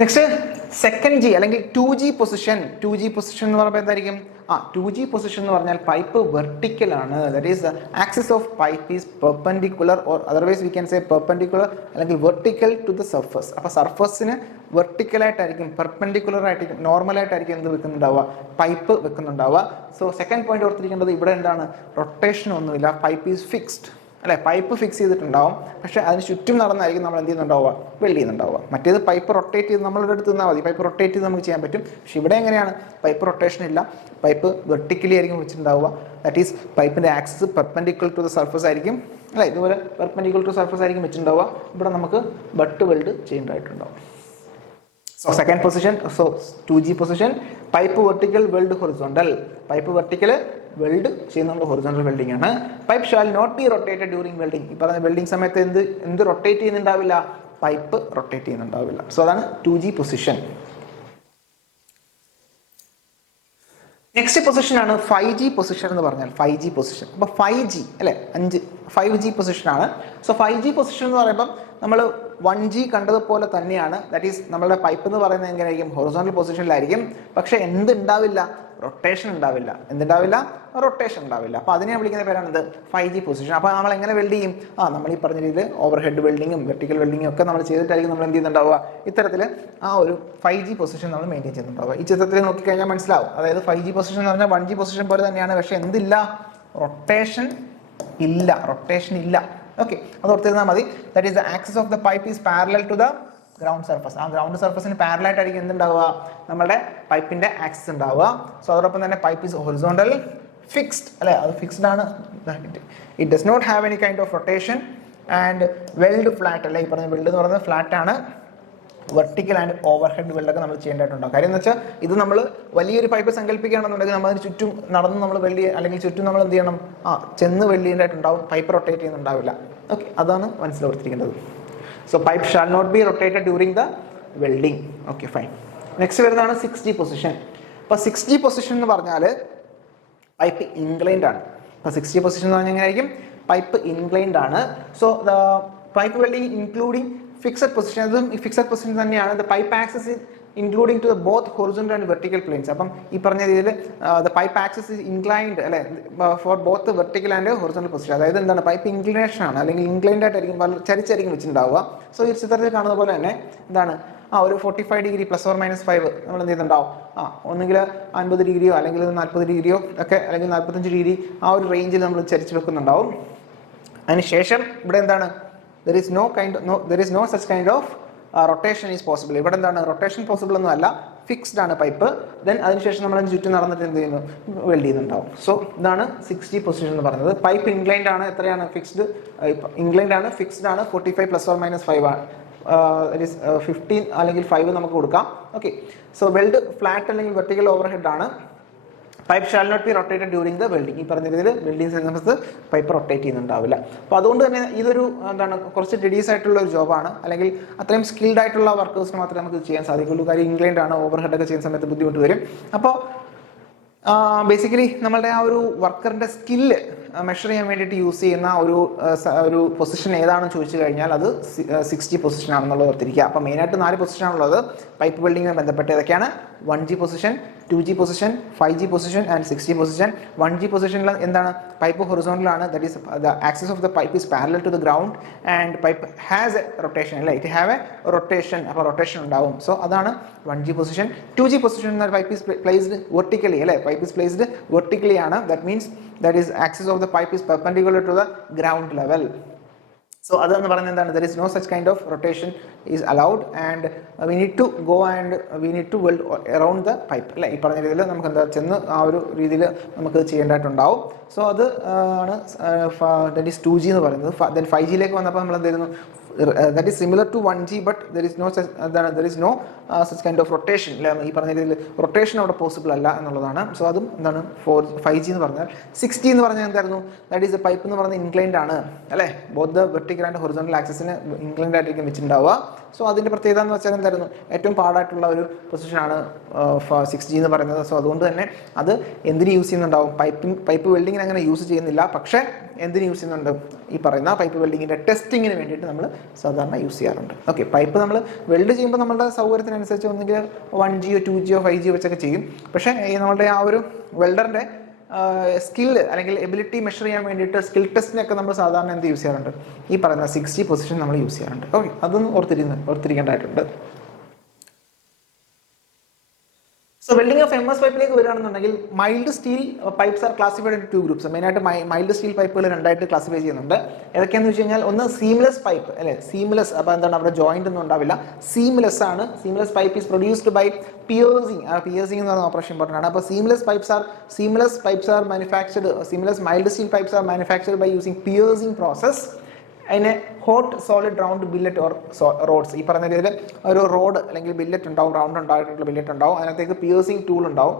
നെക്സ്റ്റ് 2G അല്ലെങ്കിൽ 2G പൊസിഷൻ. 2G പൊസിഷൻ എന്ന് പറയുമ്പോൾ എന്തായിരിക്കും? 2G പൊസിഷൻ എന്ന് പറഞ്ഞാൽ പൈപ്പ് വെർട്ടിക്കൽ ആണ്. That is axis of pipe is perpendicular or otherwise we can say perpendicular അല്ലെങ്കിൽ വെർട്ടിക്കൽ ടു ദ സർഫസ്. അപ്പോൾ സർഫസിന് വെർട്ടിക്കൽ ആയിട്ടായിരിക്കും, പെർപെൻഡിക്കുലർ ആയിട്ടായിരിക്കും, നോർമൽ ആയിട്ടായിരിക്കും എന്ത് വെക്കുന്നുണ്ടാവുക? പൈപ്പ് വെക്കുന്നുണ്ടാവുക. സോ സെക്കൻഡ് പോയിന്റ് ഓർത്തിരിക്കേണ്ടത് ഇവിടെ എന്താണ്? റൊട്ടേഷൻ ഒന്നുമില്ല, പൈപ്പ് ഈസ് ഫിക്സ്ഡ് അല്ലെ? പൈപ്പ് ഫിക്സ് ചെയ്തിട്ടുണ്ടാവും, പക്ഷെ അതിന് ചുറ്റും നടന്നായിരിക്കും നമ്മൾ എന്ത് ചെയ്യുന്നുണ്ടാവുക? വെൽഡ് ചെയ്യുന്നുണ്ടാവുക. മറ്റേത് പൈപ്പ് റൊട്ടേറ്റ് ചെയ്ത് നമ്മളുടെ അടുത്ത് നിന്നാൽ മതി, പൈപ്പ് റൊട്ടേറ്റ് ചെയ്ത് നമുക്ക് ചെയ്യാൻ പറ്റും. പക്ഷെ ഇവിടെ എങ്ങനെയാണ്? പൈപ്പ് റൊട്ടേഷൻ ഇല്ല, പൈപ്പ് വെർട്ടിക്കലി ആയിരിക്കും വെച്ചിട്ടുണ്ടാവുക. ദാറ്റ് ഈസ് പൈപ്പിന്റെ axis perpendicular to the surface ആയിരിക്കും അല്ലെ? ഇതുപോലെ പെർപെൻഡിക്കുലർ ടു സർഫസ് ആയിരിക്കും വെച്ചിട്ടുണ്ടാവുക. ഇവിടെ നമുക്ക് ബട്ട് വെൽഡ് ചെയ്യേണ്ടതായിട്ടുണ്ടാവും. So second position, so 2G position, pipe vertical weld horizontal. Pipe vertical weld ചെയ്യുന്നത് ഹൊറിസോണ്ടൽ വെൽഡിംഗ് ആണ്. Pipe shall not be rotated during welding. ഈ പറഞ്ഞ വെൽഡിംഗ് സമയത്ത് എന്ത് റൊട്ടേറ്റ് ചെയ്യുന്നുണ്ടാവില്ല? പൈപ്പ് റൊട്ടേറ്റ് ചെയ്യുന്നുണ്ടാവില്ല. സോ അതാണ് 2G പൊസിഷൻ. നെക്സ്റ്റ് പൊസിഷൻ ആണ് 5G പൊസിഷൻ എന്ന് പറഞ്ഞാൽ 5G പൊസിഷൻ. അപ്പൊ 5G അല്ലെ 5G പൊസിഷൻ ആണ്. സോ 5G പൊസിഷൻ എന്ന് പറയുമ്പോൾ നമ്മൾ 1G കണ്ടതുപോലെ തന്നെയാണ്. ദാറ്റ് ഈസ് നമ്മളുടെ പൈപ്പ് എന്ന് പറയുന്നത് എങ്ങനെയായിരിക്കും? ഹൊറിസോണ്ടൽ പൊസിഷനിലായിരിക്കും. പക്ഷെ എന്തുണ്ടാവില്ല? റൊട്ടേഷൻ ഉണ്ടാവില്ല. എന്തുണ്ടാവില്ല? റൊട്ടേഷൻ ഉണ്ടാവില്ല. അപ്പോൾ അതിനെ വിളിക്കുന്ന പേരാണിത് 5G പൊസിഷൻ. അപ്പോൾ നമ്മൾ എങ്ങനെ വെൽഡ് ചെയ്യും? നമ്മൾ ഈ പറഞ്ഞ രീതിയിൽ ഓവർ ഹെഡ് വെൽഡിങ്ങും വെർട്ടിക്കൽ വെൽഡിങ്ങും ഒക്കെ നമ്മൾ ചെയ്തിട്ടായിരിക്കും നമ്മൾ എന്ത് ചെയ്യുന്നുണ്ടാവുക? ഇത്തരത്തിൽ ആ ഒരു 5G പൊസിഷൻ നമ്മൾ മെയിൻറ്റെയിൻ ചെയ്യുന്നുണ്ടാവുക. ഈ ചിത്രത്തിൽ നോക്കിക്കഴിഞ്ഞാൽ മനസ്സിലാവും. അതായത് 5G പൊസിഷൻ എന്ന് പറഞ്ഞാൽ 1G പൊസിഷൻ പോലെ തന്നെയാണ്, പക്ഷെ എന്തില്ല? റൊട്ടേഷൻ ഇല്ല. റൊട്ടേഷൻ ഇല്ല. ഓക്കെ, അത് ഓർത്തിരുന്നാൽ മതി. That is the axis of the pipe is parallel to the ground surface. ആ ഗ്രൗണ്ട് സർഫസിന് പാരലൽ ആയിട്ടായിരിക്കും എന്തുണ്ടാവുക? നമ്മുടെ പൈപ്പിന്റെ ആക്സിസ് ഉണ്ടാവുക. സോ അതോടൊപ്പം തന്നെ പൈപ്പ് ഈസ് ഹൊറിസോണ്ടൽ ഫിക്സ്ഡ് അല്ലെ? അത് ഫിക്സ്ഡ് ആണ്. It does not have any kind of rotation and weld flat അല്ലെ? ഈ പറഞ്ഞ വെൽഡ് എന്ന് പറയുന്നത് ഫ്ലാറ്റ് ആണ്. വെർട്ടിക്കൽ ആൻഡ് ഓവർ ഹെഡ് വെൽഡൊക്കെ നമ്മൾ ചെയ്യേണ്ടതായിട്ടുണ്ടാവും. കാര്യം എന്ന് വെച്ചാൽ ഇത് നമ്മൾ വലിയൊരു പൈപ്പ് സങ്കല്പിക്കുകയാണെന്നുണ്ടെങ്കിൽ നമ്മൾ അതിന് ചുറ്റും നടന്ന് നമ്മൾ വെൽഡ് അല്ലെങ്കിൽ ചുറ്റും നമ്മൾ എന്ത് ചെയ്യണം? ചെന്ന് വെൽഡ് ചെയ്യേണ്ടതായിട്ടുണ്ടാവും. പൈപ്പ് റൊട്ടേറ്റ് ചെയ്യുന്നുണ്ടാവില്ല. ഓക്കെ, അതാണ് മനസ്സിലോർത്തിരിക്കേണ്ടത്. So pipe shall not be rotated during the welding. Okay, fine. Next വരുന്നതാണ് 6G പൊസിഷൻ. അപ്പോൾ 6G പൊസിഷൻ എന്ന് പറഞ്ഞാൽ പൈപ്പ് ഇൻക്ലൈൻഡ് ആണ്. അപ്പോൾ 6G പൊസിഷൻ എന്ന് പറഞ്ഞാൽ എങ്ങനെയായിരിക്കും? പൈപ്പ് ഇൻക്ലൈൻഡ് ആണ്. So the pipe welding including fixed position. അതും ഈ ഫിക്സഡ് പൊസിഷൻ തന്നെയാണ്. The pipe axis including to the both horizontal and vertical planes. അപ്പം ഈ പറഞ്ഞ രീതിയിൽ the pipe axis is inclined അല്ലെ? For both vertical and horizontal position. അതായത് എന്താണ്? പൈപ്പ് ഇൻക്ലിനേഷൻ ആണ് അല്ലെങ്കിൽ ഇൻക്ലൈൻഡ് ആയിട്ടായിരിക്കും, ചരിച്ചായിരിക്കും വെച്ചിട്ടുണ്ടാവുക. സോ ഈ ചിത്രത്തിൽ കാണുന്ന പോലെ തന്നെ എന്താണ്? ഒരു 45 ഡിഗ്രി പ്ലസ് ഓർ മൈനസ് 5 നമ്മൾ എന്ത് ചെയ്യുന്നുണ്ടാവും? ഒന്നുകിൽ 50 ഡിഗ്രിയോ അല്ലെങ്കിൽ 40 ഡിഗ്രിയോ ഒക്കെ അല്ലെങ്കിൽ 45 ഡിഗ്രി ആ ഒരു റേഞ്ചിൽ നമ്മൾ ചരിച്ച് വെക്കുന്നുണ്ടാവും. അതിനുശേഷം ഇവിടെ എന്താണ്? there is no such kind of rotation is possible. ഇവിടെ എന്താണ്? റൊട്ടേഷൻ പോസിബിൾ ഒന്നും അല്ല, ഫിക്സ്ഡ് ആണ് പൈപ്പ്. ദെൻ അതിനുശേഷം നമ്മൾ അതിന് ചുറ്റും നടന്നിട്ട് എന്ത് ചെയ്യുന്നു? വെൽഡ് ചെയ്യുന്നുണ്ടാവും. സോ ഇതാണ് 6G പൊസിഷൻ എന്ന് പറയുന്നത്. പൈപ്പ് ഇൻക്ലൈൻഡ് ആണ്. എത്രയാണ്? ഫിക്സ്ഡ് ഇൻക്ലൈൻഡ് ആണ്, ഫിക്സ്ഡ് ആണ്. 45 പ്ലസ് ഓർ മൈനസ് 5 ആണ്. 15 അല്ലെങ്കിൽ 5 നമുക്ക് കൊടുക്കാം. ഓക്കെ, സോ വെൽഡ് ഫ്ലാറ്റ് അല്ലെങ്കിൽ വെർട്ടിക്കൽ ഓവർ ഹെഡ് ആണ്. Pipe shall not be rotated during the welding. ഈ പറഞ്ഞ രീതിയിൽ വെൽഡിംഗ് സമയത്ത് പൈപ്പ് റൊട്ടേറ്റ് ചെയ്യുന്നുണ്ടാവില്ല. അപ്പോൾ അതുകൊണ്ട് തന്നെ ഇതൊരു എന്താണ്? കുറച്ച് ടെഡീസ് ആയിട്ടുള്ള ഒരു ജോബാണ്, അല്ലെങ്കിൽ അത്രയും സ്കിൽഡ് ആയിട്ടുള്ള വർക്കേഴ്സിന് മാത്രമേ നമുക്ക് ചെയ്യാൻ സാധിക്കുള്ളൂ. കാര്യം ഇൻക്ലൈൻഡ് ആണ്, ഓവർ ഹെഡ് ഒക്കെ ചെയ്യുന്ന സമയത്ത് ബുദ്ധിമുട്ട് വരും. അപ്പോൾ ബേസിക്കലി നമ്മളുടെ ആ ഒരു വർക്കറിന്റെ സ്കില്ല് മെഷർ ചെയ്യാൻ വേണ്ടിയിട്ട് യൂസ് ചെയ്യുന്ന ഒരു പൊസിഷൻ ഏതാണെന്ന് ചോദിച്ചു കഴിഞ്ഞാൽ അത് 6G പൊസിഷൻ ആണെന്നുള്ളത് ഓർത്തിരിക്കുക. അപ്പോൾ മെയിനായിട്ട് 4 പൊസിഷനാണുള്ളത് പൈപ്പ് വെൽഡിങ്ങുമായി ബന്ധപ്പെട്ട്. ഏതൊക്കെയാണ്? 1G position, 2G position, 5G position and 6G position. 1G പൊസിഷനിൽ എന്താണ്? പൈപ്പ് ഹൊറിസോണ്ടലാണ്. That is the axis of the pipe is parallel to the ground and pipe has a rotation അല്ലേ? It have a rotation. അപ്പോൾ rotation ഉണ്ടാവും. So അതാണ് 1G position. 2G position എന്നാൽ pipe is placed vertically അല്ലേ? Pipe is placed vertically ആണ്. That means that is axis of the pipe is perpendicular to the ground level. So അതെന്ന് പറയുന്നത് എന്താണ്? There is no such kind of rotation is allowed and we need to go and we need to weld around the pipe അല്ലേ. ഈ പറഞ്ഞ രീതിയിൽ നമുക്ക് എന്താ ചെന്ന് ആ ഒരു രീതിയിൽ നമുക്ക് ചെയ്യേണ്ടതായിട്ടുണ്ടാവും. സോ അത് ആണ് ദാറ്റ് ഈസ് 2G എന്ന് പറയുന്നത്. ദെൻ 5Gയിലേക്ക് വന്നപ്പോൾ നമ്മൾ എന്ത് ചെയ്യുന്നു, that is similar to 1G but there is no such kind of rotation അല്ലേ. ഈ പറഞ്ഞ രീതിയിൽ റൊട്ടേഷൻ അവിടെ പോസിബിൾ അല്ല എന്നുള്ളതാണ്. സോ അതും എന്താണ് 5G എന്ന് പറഞ്ഞാൽ. 6G എന്ന് പറഞ്ഞാൽ എന്തായിരുന്നു, ദാറ്റ് ഈസ് പൈപ്പ് എന്ന് പറയുന്നത് ഇൻക്ലൈൻഡ് ആണ് അല്ലേ. Both the vertical and horizontal ആക്സിസിന് ഇൻക്ലൈൻഡ് ആയിട്ടായിരിക്കും വെച്ചിട്ടുണ്ടാവുക. സോ അതിൻ്റെ പ്രത്യേകത എന്ന് വെച്ചാൽ എന്തായിരുന്നു, ഏറ്റവും പാടായിട്ടുള്ള ഒരു പൊസിഷനാണ് 6G എന്ന് പറയുന്നത്. സോ അതുകൊണ്ട് തന്നെ അത് എന്തിന് യൂസ് ചെയ്യുന്നുണ്ടാവും, പൈപ്പ് വെൽഡിങ്ങിന് അങ്ങനെ യൂസ് ചെയ്യുന്നില്ല. പക്ഷേ എന്തിന് യൂസ് ചെയ്യുന്നുണ്ട്, ഈ പറയുന്ന പൈപ്പ് വെൽഡിങ്ങിൻ്റെ ടെസ്റ്റിങ്ങിന് വേണ്ടിയിട്ട് നമ്മൾ സാധാരണ യൂസ് ചെയ്യാറുണ്ട്. ഓക്കെ, പൈപ്പ് നമ്മൾ വെൽഡ് ചെയ്യുമ്പോൾ നമ്മുടെ സൗകര്യത്തിനനുസരിച്ച് ഒന്നെങ്കിൽ 1Gയോ 2Gയോ 5Gയോ വെച്ചൊക്കെ ചെയ്യും. പക്ഷേ ഈ നമ്മളുടെ ആ ഒരു വെൽഡറിൻ്റെ സ്കില്ല് അല്ലെങ്കിൽ എബിലിറ്റി മെഷർ ചെയ്യാൻ വേണ്ടിയിട്ട് സ്കിൽ ടെസ്റ്റിനൊക്കെ നമ്മൾ സാധാരണ എന്ത് യൂസ് ചെയ്യാറുണ്ട്, ഈ പറയുന്ന 6G പൊസിഷൻ നമ്മൾ യൂസ് ചെയ്യാറുണ്ട്. ഓക്കെ, അതൊന്നും ഓർത്തിരിക്കേണ്ടതായിട്ടുണ്ട്. സോ വെൽഡിംഗ് ഓഫ് MS പൈപ്പിലേക്ക് വരികയാണെന്നുണ്ടെങ്കിൽ mild steel pipes R classified in 2 groups. മെയിനായിട്ട് മൈൽഡ് സ്റ്റീൽ പൈപ്പുകൾ രണ്ടായിട്ട് ക്ലാസിഫൈ ചെയ്യുന്നുണ്ട്. ഏതൊക്കെയാണെന്ന് വെച്ച് കഴിഞ്ഞാൽ, ഒന്ന് സീംലെസ് പൈപ്പ് അല്ലേ. സീംലെസ് അപ്പോൾ എന്താണ്, അവിടെ ജോയിന്റ് ഒന്നും ഉണ്ടാവില്ല, സീംലെസ് ആണ്. Seamless pipe is produced by piercing. Piercing എന്ന് പറയുന്ന ഓപ്പറേഷൻ ഇമ്പോർട്ടൻ്റ് ആണ്. അപ്പോൾ seamless pipes are manufactured, seamless mild steel pipes are manufactured by using piercing process. അതിന് hot solid round billet or rods. ഈ പറഞ്ഞ രീതിയിൽ ഒരു റോഡ് അല്ലെങ്കിൽ ബില്ലറ്റ് ഉണ്ടാവും, റൗണ്ട് ഉണ്ടായിട്ടുള്ള ബില്ലറ്റ് ഉണ്ടാവും. അതിനകത്തേക്ക് പിയേഴ്സിംഗ് ടൂൾ ഉണ്ടാവും.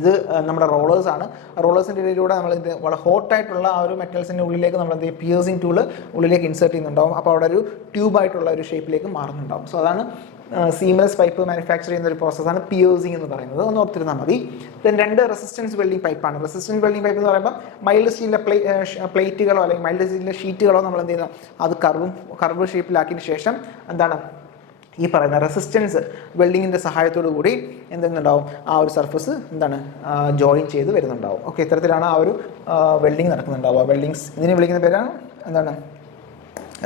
ഇത് നമ്മുടെ റോളേഴ്സാണ്. റോളേഴ്സിൻ്റെ ഇടയിലൂടെ നമ്മൾ ഇത് വളരെ ഹോട്ടായിട്ടുള്ള ആ ഒരു മെറ്റൽസിൻ്റെ ഉള്ളിലേക്ക് നമ്മൾ എന്ത് പിയേഴ്സിംഗ് ടൂള് ഉള്ളിലേക്ക് ഇൻസേർട്ട് ചെയ്യുന്നുണ്ടാവും. അപ്പോൾ അവിടെ ഒരു ട്യൂബായിട്ടുള്ള ഒരു ഷേപ്പിലേക്ക് മാറുന്നുണ്ടാവും. സോ അതാണ് സീംലെസ് പൈപ്പ് മാനുഫാക്ചർ ചെയ്യുന്ന ഒരു പ്രോസസ്സാണ് പിയേഴ്സിംഗ് എന്ന് പറയുന്നത്. ഒന്ന് ഓർത്തിരുന്നാൽ മതി. ദെൻ 2 റെസിസ്റ്റൻസ് വെൽഡിംഗ് പൈപ്പാണ്. റെസിസ്റ്റൻസ് വെൽഡിംഗ് പൈപ്പ് എന്ന് പറയുമ്പോൾ മൈൽഡ് സ്റ്റീലിൻ്റെ പ്ലേറ്റുകളോ അല്ലെങ്കിൽ മൈൽഡ് സ്റ്റീലിൻ്റെ ഷീറ്റുകളോ നമ്മൾ എന്ത് ചെയ്യുന്നു, അത് കർവ് ഷേപ്പിലാക്കിയതിന് ശേഷം എന്താണ് ഈ പറയുന്ന റെസിസ്റ്റൻസ് വെൽഡിങ്ങിൻ്റെ സഹായത്തോടു കൂടി എന്തെന്നുണ്ടാവും, ആ ഒരു സർഫസ് എന്താണ് ജോയിൻ ചെയ്ത് വരുന്നുണ്ടാവും. ഓക്കെ, ഇത്തരത്തിലാണ് ആ ഒരു വെൽഡിങ് നടക്കുന്നുണ്ടാവുക. വെൽഡിങ്സ് ഇതിനെ വിളിക്കുന്ന പേരാണ് എന്താണ്,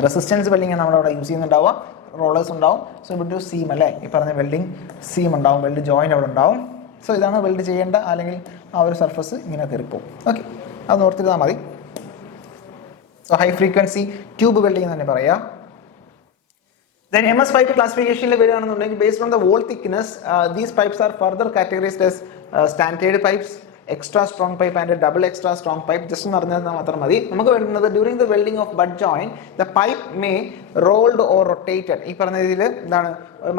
റെസിസ്റ്റൻസ് വെൽഡിംഗ് ആണ് നമ്മളവിടെ യൂസ് ചെയ്യുന്നുണ്ടാവുക. റോളേഴ്സ് ഉണ്ടാവും. സോ ഇവിടെ സീം അല്ലേ, ഈ പറഞ്ഞ വെൽഡിങ് സീം ഉണ്ടാവും, വെൽഡ് ജോയിൻ അവിടെ ഉണ്ടാവും. സോ ഇതാണ് വെൽഡ് ചെയ്യേണ്ട അല്ലെങ്കിൽ ആ ഒരു സർഫസ് ഇങ്ങനെ കയറിപ്പോവും. ഓക്കെ, അത് ഓർത്തിരുന്നാൽ മതി. So high frequency tube welding എന്ന് തന്നെ പറയാം. Then MS pipe classification വരികയാണെന്നുണ്ടെങ്കിൽ based on the wall thickness, these pipes are further categorized as standard pipes, extra strong pipe and a double extra strong pipe. Just എന്ന് പറഞ്ഞാൽ മാത്രം മതി. നമുക്ക് വേണ്ടുന്നത് during the welding of butt joint, the pipe may rolled or rotated. ഈ പറഞ്ഞ രീതിയിൽ എന്താണ്,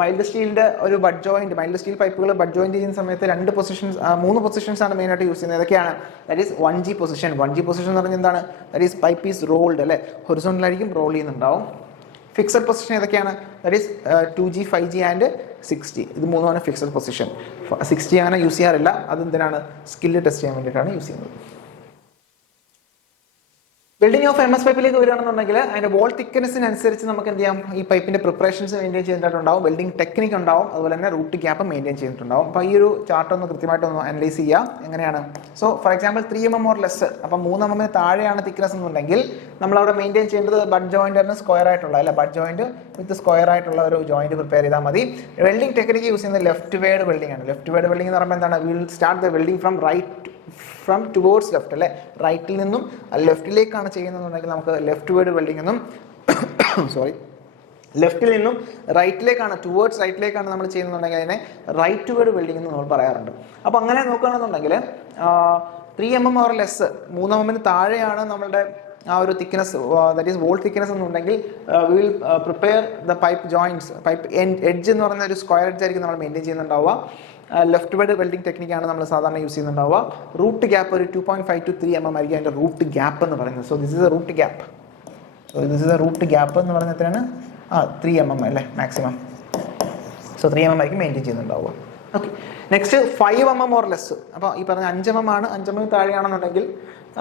മൈൽഡ് സ്റ്റീലിൻ്റെ ഒരു ബഡ് ജോയിന്റ്, മൈൽഡ് സ്റ്റീൽ പൈപ്പുകൾ ബഡ് ജോയിന്റ് ചെയ്യുന്ന സമയത്ത് 3 പൊസിഷൻസ് ആണ് മെയിനായിട്ട് യൂസ് ചെയ്യുന്നത്. ഏതൊക്കെയാണ്, that is 1G position. 1G position എന്ന് പറഞ്ഞാൽ എന്താണ്, that is pipe is rolled അല്ലേ, ഹൊറിസോണ്ടലായിരിക്കും റോൾ ചെയ്യുന്നുണ്ടാവും. ഫിക്സഡ് പൊസിഷൻ ഏതൊക്കെയാണ്, that is 2G 5G and 6G. ഇത് മൂന്നുമാണ് ഫിക്സഡ് പൊസിഷൻ. 6G അങ്ങനെ യൂസ് ചെയ്യാറില്ല. അതെന്തിനാണ്, സ്കില്ല് ടെസ്റ്റ് ചെയ്യാൻ വേണ്ടിയിട്ടാണ് യൂസ് ചെയ്യുന്നത്. വെൽഡിംഗ് ഓഫ് MS പൈപ്പിലേക്ക് വരികയാണെന്നുണ്ടെങ്കിൽ അതിൻ്റെ വോൾ തിക്നെസ്സിനനുസരിച്ച് നമുക്ക് എന്ത് ചെയ്യാം, ഈ പൈപ്പിൻ്റെ പ്രിപ്പറേഷൻസ് മെയിൻറ്റെയിൻ ചെയ്തിട്ടുണ്ടാവും, വെൽഡിംഗ് ടെക്നിക് ഉണ്ടാവും, അതുപോലെ തന്നെ റൂട്ട് ഗ്യാപ്പ് മെയിൻറ്റെയിൻ ചെയ്തിട്ടുണ്ടാവും. അപ്പോൾ ഈ ഒരു ചാർട്ട് ഒന്ന് കൃത്യമായിട്ടൊന്ന് അനലൈസ് ചെയ്യാം. എങ്ങനെയാണ്, so for example 3 mm or less, അപ്പം 3 mm താഴെയാണ് തിക്നെസ് എന്നുണ്ടെങ്കിൽ നമ്മളവിടെ മെയിൻറ്റെയിൻ ചെയ്യേണ്ടത് ബഡ് ജോയിൻ്റ് സ്ക്വയർ ആയിട്ടുള്ള അല്ല, ബഡ് ജോയിൻറ്റ് വിത്ത് സ്ക്വയർ ആയിട്ടുള്ള ഒരു ജോയിൻറ്റ് പ്രിപ്പയർ ചെയ്താൽ മതി. വെൽഡിംഗ് ടെക്നിക്ക് യൂസ് ചെയ്യുന്നത് ലെഫ്റ്റ് വേഡ് വെൽഡിംഗ് ആണ്. ലെഫ്റ്റ് വേഡ് വെൽഡിംഗ് എന്ന് പറയുമ്പോൾ എന്താണ്, will start the welding from towards left അല്ലേ, റൈറ്റിൽ നിന്നും ലെഫ്റ്റിലേക്കാണ് ചെയ്യുന്നതെന്നുണ്ടെങ്കിൽ നമുക്ക് ലെഫ്റ്റ് വേർഡ് വെൽഡിംഗ് എന്നും ലെഫ്റ്റിൽ നിന്നും റൈറ്റിലേക്കാണ്, ടുവേർഡ്സ് റൈറ്റിലേക്കാണ് നമ്മൾ ചെയ്യുന്നുണ്ടെങ്കിൽ അതിനെ റൈറ്റ് വേർഡ് വെൽഡിംഗ് എന്ന് നമ്മൾ പറയാറുണ്ട്. അപ്പോൾ അങ്ങനെ നോക്കുകയാണെന്നുണ്ടെങ്കിൽ 3 mm ഓർ ലെസ്, 3 mm താഴെയാണ് നമ്മളുടെ ആ ഒരു thickness, that is wall thickness എന്നുണ്ടെങ്കിൽ we will prepare the pipe joints. Pipe edge എന്ന് പറയുന്ന ഒരു സ്ക്വയർ എഡ്ജ് ആയിരിക്കും നമ്മൾ മെയിൻറ്റെയിൻ ചെയ്യുന്നുണ്ടാവുക. ലെഫ്റ്റ് വേർഡ് വെൽഡിംഗ് ടെക്നിക്കാണ് നമ്മൾ സാധാരണ യൂസ് ചെയ്യുന്നുണ്ടാവുക. റൂട്ട് ഗ്യാപ്പ് ഒരു 2.5 to 3 mm ആയിരിക്കും അതിൻ്റെ റൂട്ട് ഗ്യാപ്പ് എന്ന് പറയുന്നത്. So this is a root gap. Root gap എന്ന് പറയുന്നത് എത്രയാണ്, 3 mm അല്ലേ മാക്സിമം. സോ 3 mm ആയിരിക്കും മെയിൻറ്റെയിൻ ചെയ്യുന്നുണ്ടാവുക. Okay, next 5 mm or less. അപ്പോൾ ഈ പറഞ്ഞ 5 mm ആണ്, 5 mm താഴെയാണെന്നുണ്ടെങ്കിൽ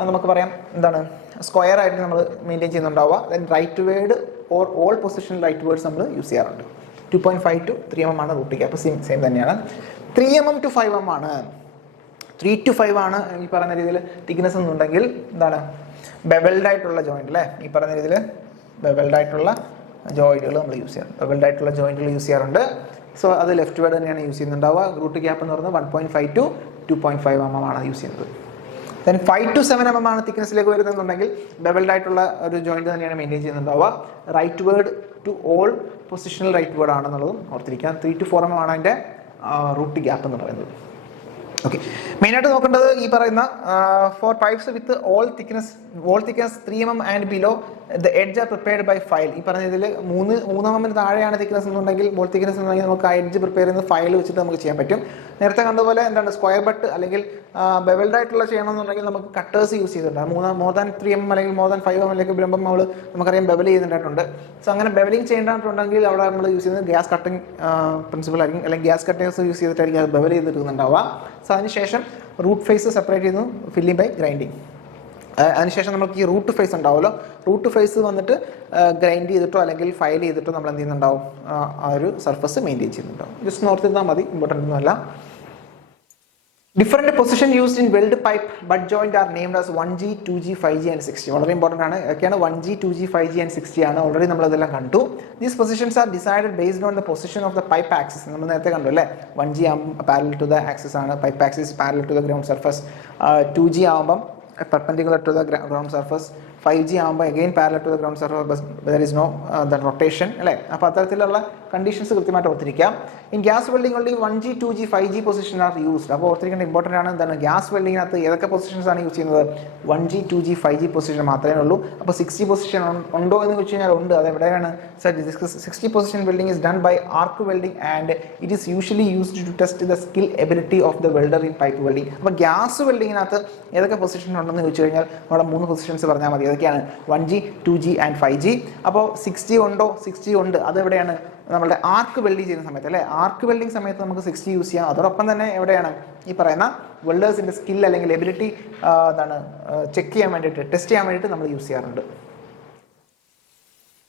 നമുക്ക് പറയാം എന്താണ്, സ്ക്വയർ ആയിട്ട് നമ്മൾ മെയിൻറ്റെയിൻ ചെയ്യുന്നുണ്ടാവുക. Then rightward or all position rightwards നമ്മൾ യൂസ് ചെയ്യാറുണ്ട്. 2.5 to 3 mm ആണ് റൂട്ട് ഗ്യാപ്പ്, സെയിം തന്നെയാണ്. 3 mm to 5 mm ആണ്, 3 to 5 ആണ് ഈ പറയുന്ന രീതിയിൽ തിക്നെസ് എന്നുണ്ടെങ്കിൽ എന്താണ്, ബെവൽഡ് ആയിട്ടുള്ള ജോയിന്റ് അല്ലേ, ഈ പറയുന്ന രീതിയിൽ ബെവൽഡ് ആയിട്ടുള്ള ജോയിന്റുകൾ നമ്മൾ യൂസ് ചെയ്യാറുണ്ട്. ബെവൽഡ് ആയിട്ടുള്ള ജോയിന്റുകൾ യൂസ് ചെയ്യാറുണ്ട്. സോ അത് ലെഫ്റ്റ് വേർഡ് തന്നെയാണ് യൂസ് ചെയ്യുന്നുണ്ടാവുക. റൂട്ട് ഗ്യാപ്പ് എന്ന് പറയുന്നത് 1.5 to 2.5 mm ആണ് യൂസ് ചെയ്യുന്നത്. ദെൻ 5 to 7 mm ആണ് തിക്നെസ്സിലേക്ക് വരുന്നുണ്ടെങ്കിൽ ബെവൽഡ് ആയിട്ടുള്ള ഒരു ജോയിന്റ് തന്നെയാണ് മെയിൻറ്റെയിൻ ചെയ്യുന്നുണ്ടാവുക. Rightward to all positional rightward ആണെന്നുള്ളതും ഓർത്തിരിക്കാം. 3 to 4 mm ആണ് അതിൻ്റെ റൂട്ട് ഗ്യാപ്പ് എന്ന് പറയുന്നത്. ഓക്കെ, മെയിനായിട്ട് നോക്കേണ്ടത് ഈ പറയുന്ന for pipes with wall thickness 3 mm and below the edge are prepared by file. ഈ പറഞ്ഞ ഇതിൽ 3 mm താഴെയാണ് തിക്നെസ് എന്നുണ്ടെങ്കിൽ ബോൾ തിക്നെസ് എന്നുണ്ടെങ്കിൽ നമുക്ക് ആ എഡ്ജ് പ്രിപ്പയർ ചെയ്യുന്ന ഫയൽ വെച്ചിട്ട് നമുക്ക് ചെയ്യാൻ പറ്റും. നേരത്തെ കണ്ടതുപോലെ എന്താണ് സ്ക്വയർ ബട്ട് അല്ലെങ്കിൽ ബെവൽഡ് ആയിട്ടുള്ള ചെയ്യണമെന്നുണ്ടെങ്കിൽ നമുക്ക് കട്ടേഴ്സ് യൂസ് ചെയ്തിട്ടുണ്ട്. മോർ ദാൻ 3 mm അല്ലെങ്കിൽ മോർ ദാൻ 5 mm വരുമ്പം നമ്മൾ നമുക്കറിയാം ബെവൽ ചെയ്യുന്നുണ്ടായിട്ടുണ്ട്. സോ അങ്ങനെ ബെവലിംഗ് ചെയ്യേണ്ടതുണ്ടെങ്കിൽ അവിടെ നമ്മൾ യൂസ് ചെയ്യുന്നത് ഗ്യാസ് കട്ടിംഗ് പ്രിൻസിപ്പൾ ആയിരിക്കും, അല്ലെങ്കിൽ ഗ്യാസ് കട്ടേഴ്സ് യൂസ് ചെയ്തിട്ടായിരിക്കും അത് ബെവൽ ചെയ്തിട്ടുണ്ടാവുക. സോ അതിനുശേഷം റൂട്ട് ഫേസ് സെപ്പറേറ്റ് ചെയ്യുന്നു ഫില്ലിംഗ് ബൈ ഗ്രൈൻഡിങ്. അതിനുശേഷം നമുക്ക് ഈ റൂട്ട് ഫേസ് ഉണ്ടാവുമല്ലോ, റൂട്ട് ഫേസ് വന്നിട്ട് ഗ്രൈൻഡ് ചെയ്തിട്ടോ അല്ലെങ്കിൽ ഫയൽ ചെയ്തിട്ടോ നമ്മൾ എന്ത് ചെയ്യുന്നുണ്ടാവും, ആ ഒരു സർഫസ് മെയിൻറ്റെയിൻ ചെയ്യുന്നുണ്ടാവും. ജസ്റ്റ് നോർത്തിരുന്നാൽ മതി, ഇമ്പോർട്ടൻ്റ് ഒന്നുമല്ല. Different position used in weld pipe butt joint are named as 1G, 2G, 5G and 6G. വളരെ ഇമ്പോർട്ടൻ്റ് ആണ്. ഒക്കെയാണ് 1G, 2G, 5G and 6G ആണ്. ഓൾറെഡി നമ്മളതെല്ലാം കണ്ടു. These positions are decided based on the position of the pipe axis. നമ്മൾ നേരത്തെ കണ്ടു അല്ലേ, 1G ആകുമ്പോൾ പാരലൽ ടു ദ ആക്സിസ് ആണ്, pipe axis parallel to the ground surface. 2G ആകുമ്പം perpendicular to the ground surface. 5G ആകുമ്പോൾ again parallel to the ground surface, but there is no the rotation അല്ലേ. അപ്പോൾ അത്തരത്തിലുള്ള conditions കൃത്യമായിട്ട് ഓർത്തിരിക്കാം. In gas welding only 1G, 2G, 5G position are used. അപ്പോൾ ഓർത്തിരിക്കേണ്ട important ആണ്. എന്താണ് ഗ്യാസ് വെൽഡിങ്ങിനകത്ത് ഏതൊക്കെ പൊസിഷൻസ് ആണ് യൂസ് ചെയ്യുന്നത്? 1G, 2G, 5G പൊസിഷൻ മാത്രമേ ഉള്ളൂ. അപ്പോൾ 6G പൊസിഷൻ ഉണ്ടോ എന്ന് ചോദിച്ചു കഴിഞ്ഞാൽ ഉണ്ട്. അത് എവിടെയാണ്? 60 position welding is done by arc welding and it is usually used to test the skill ability of the welder in pipe welding. അപ്പോൾ ഗ്യാസ് വെൽഡിങ്ങിനകത്ത് ഏതൊക്കെ പൊസിഷൻ ഉണ്ടെന്ന് ചോദിച്ചു കഴിഞ്ഞാൽ അവിടെ 3 പൊസിഷൻസ് പറഞ്ഞാൽ മതി. ഏതൊക്കെയാണ്? 1G, 2G and 5G. അപ്പോൾ 6G ഉണ്ടോ? 6G ഉണ്ട്. അതെവിടെയാണ്? നമ്മുടെ ആർക്ക് വെൽഡിങ് ചെയ്യുന്ന സമയത്ത് അല്ലേ. ആർക്ക് വെൽഡിങ് സമയത്ത് നമുക്ക് 6G യൂസ് ചെയ്യാം. അതോടൊപ്പം തന്നെ എവിടെയാണ് ഈ പറയുന്ന വെൽഡേഴ്സിൻ്റെ സ്കിൽ അല്ലെങ്കിൽ എബിലിറ്റി എന്താണ് ചെക്ക് ചെയ്യാൻ വേണ്ടിയിട്ട്, ടെസ്റ്റ് ചെയ്യാൻ വേണ്ടിയിട്ട് നമ്മൾ യൂസ് ചെയ്യാറുണ്ട്.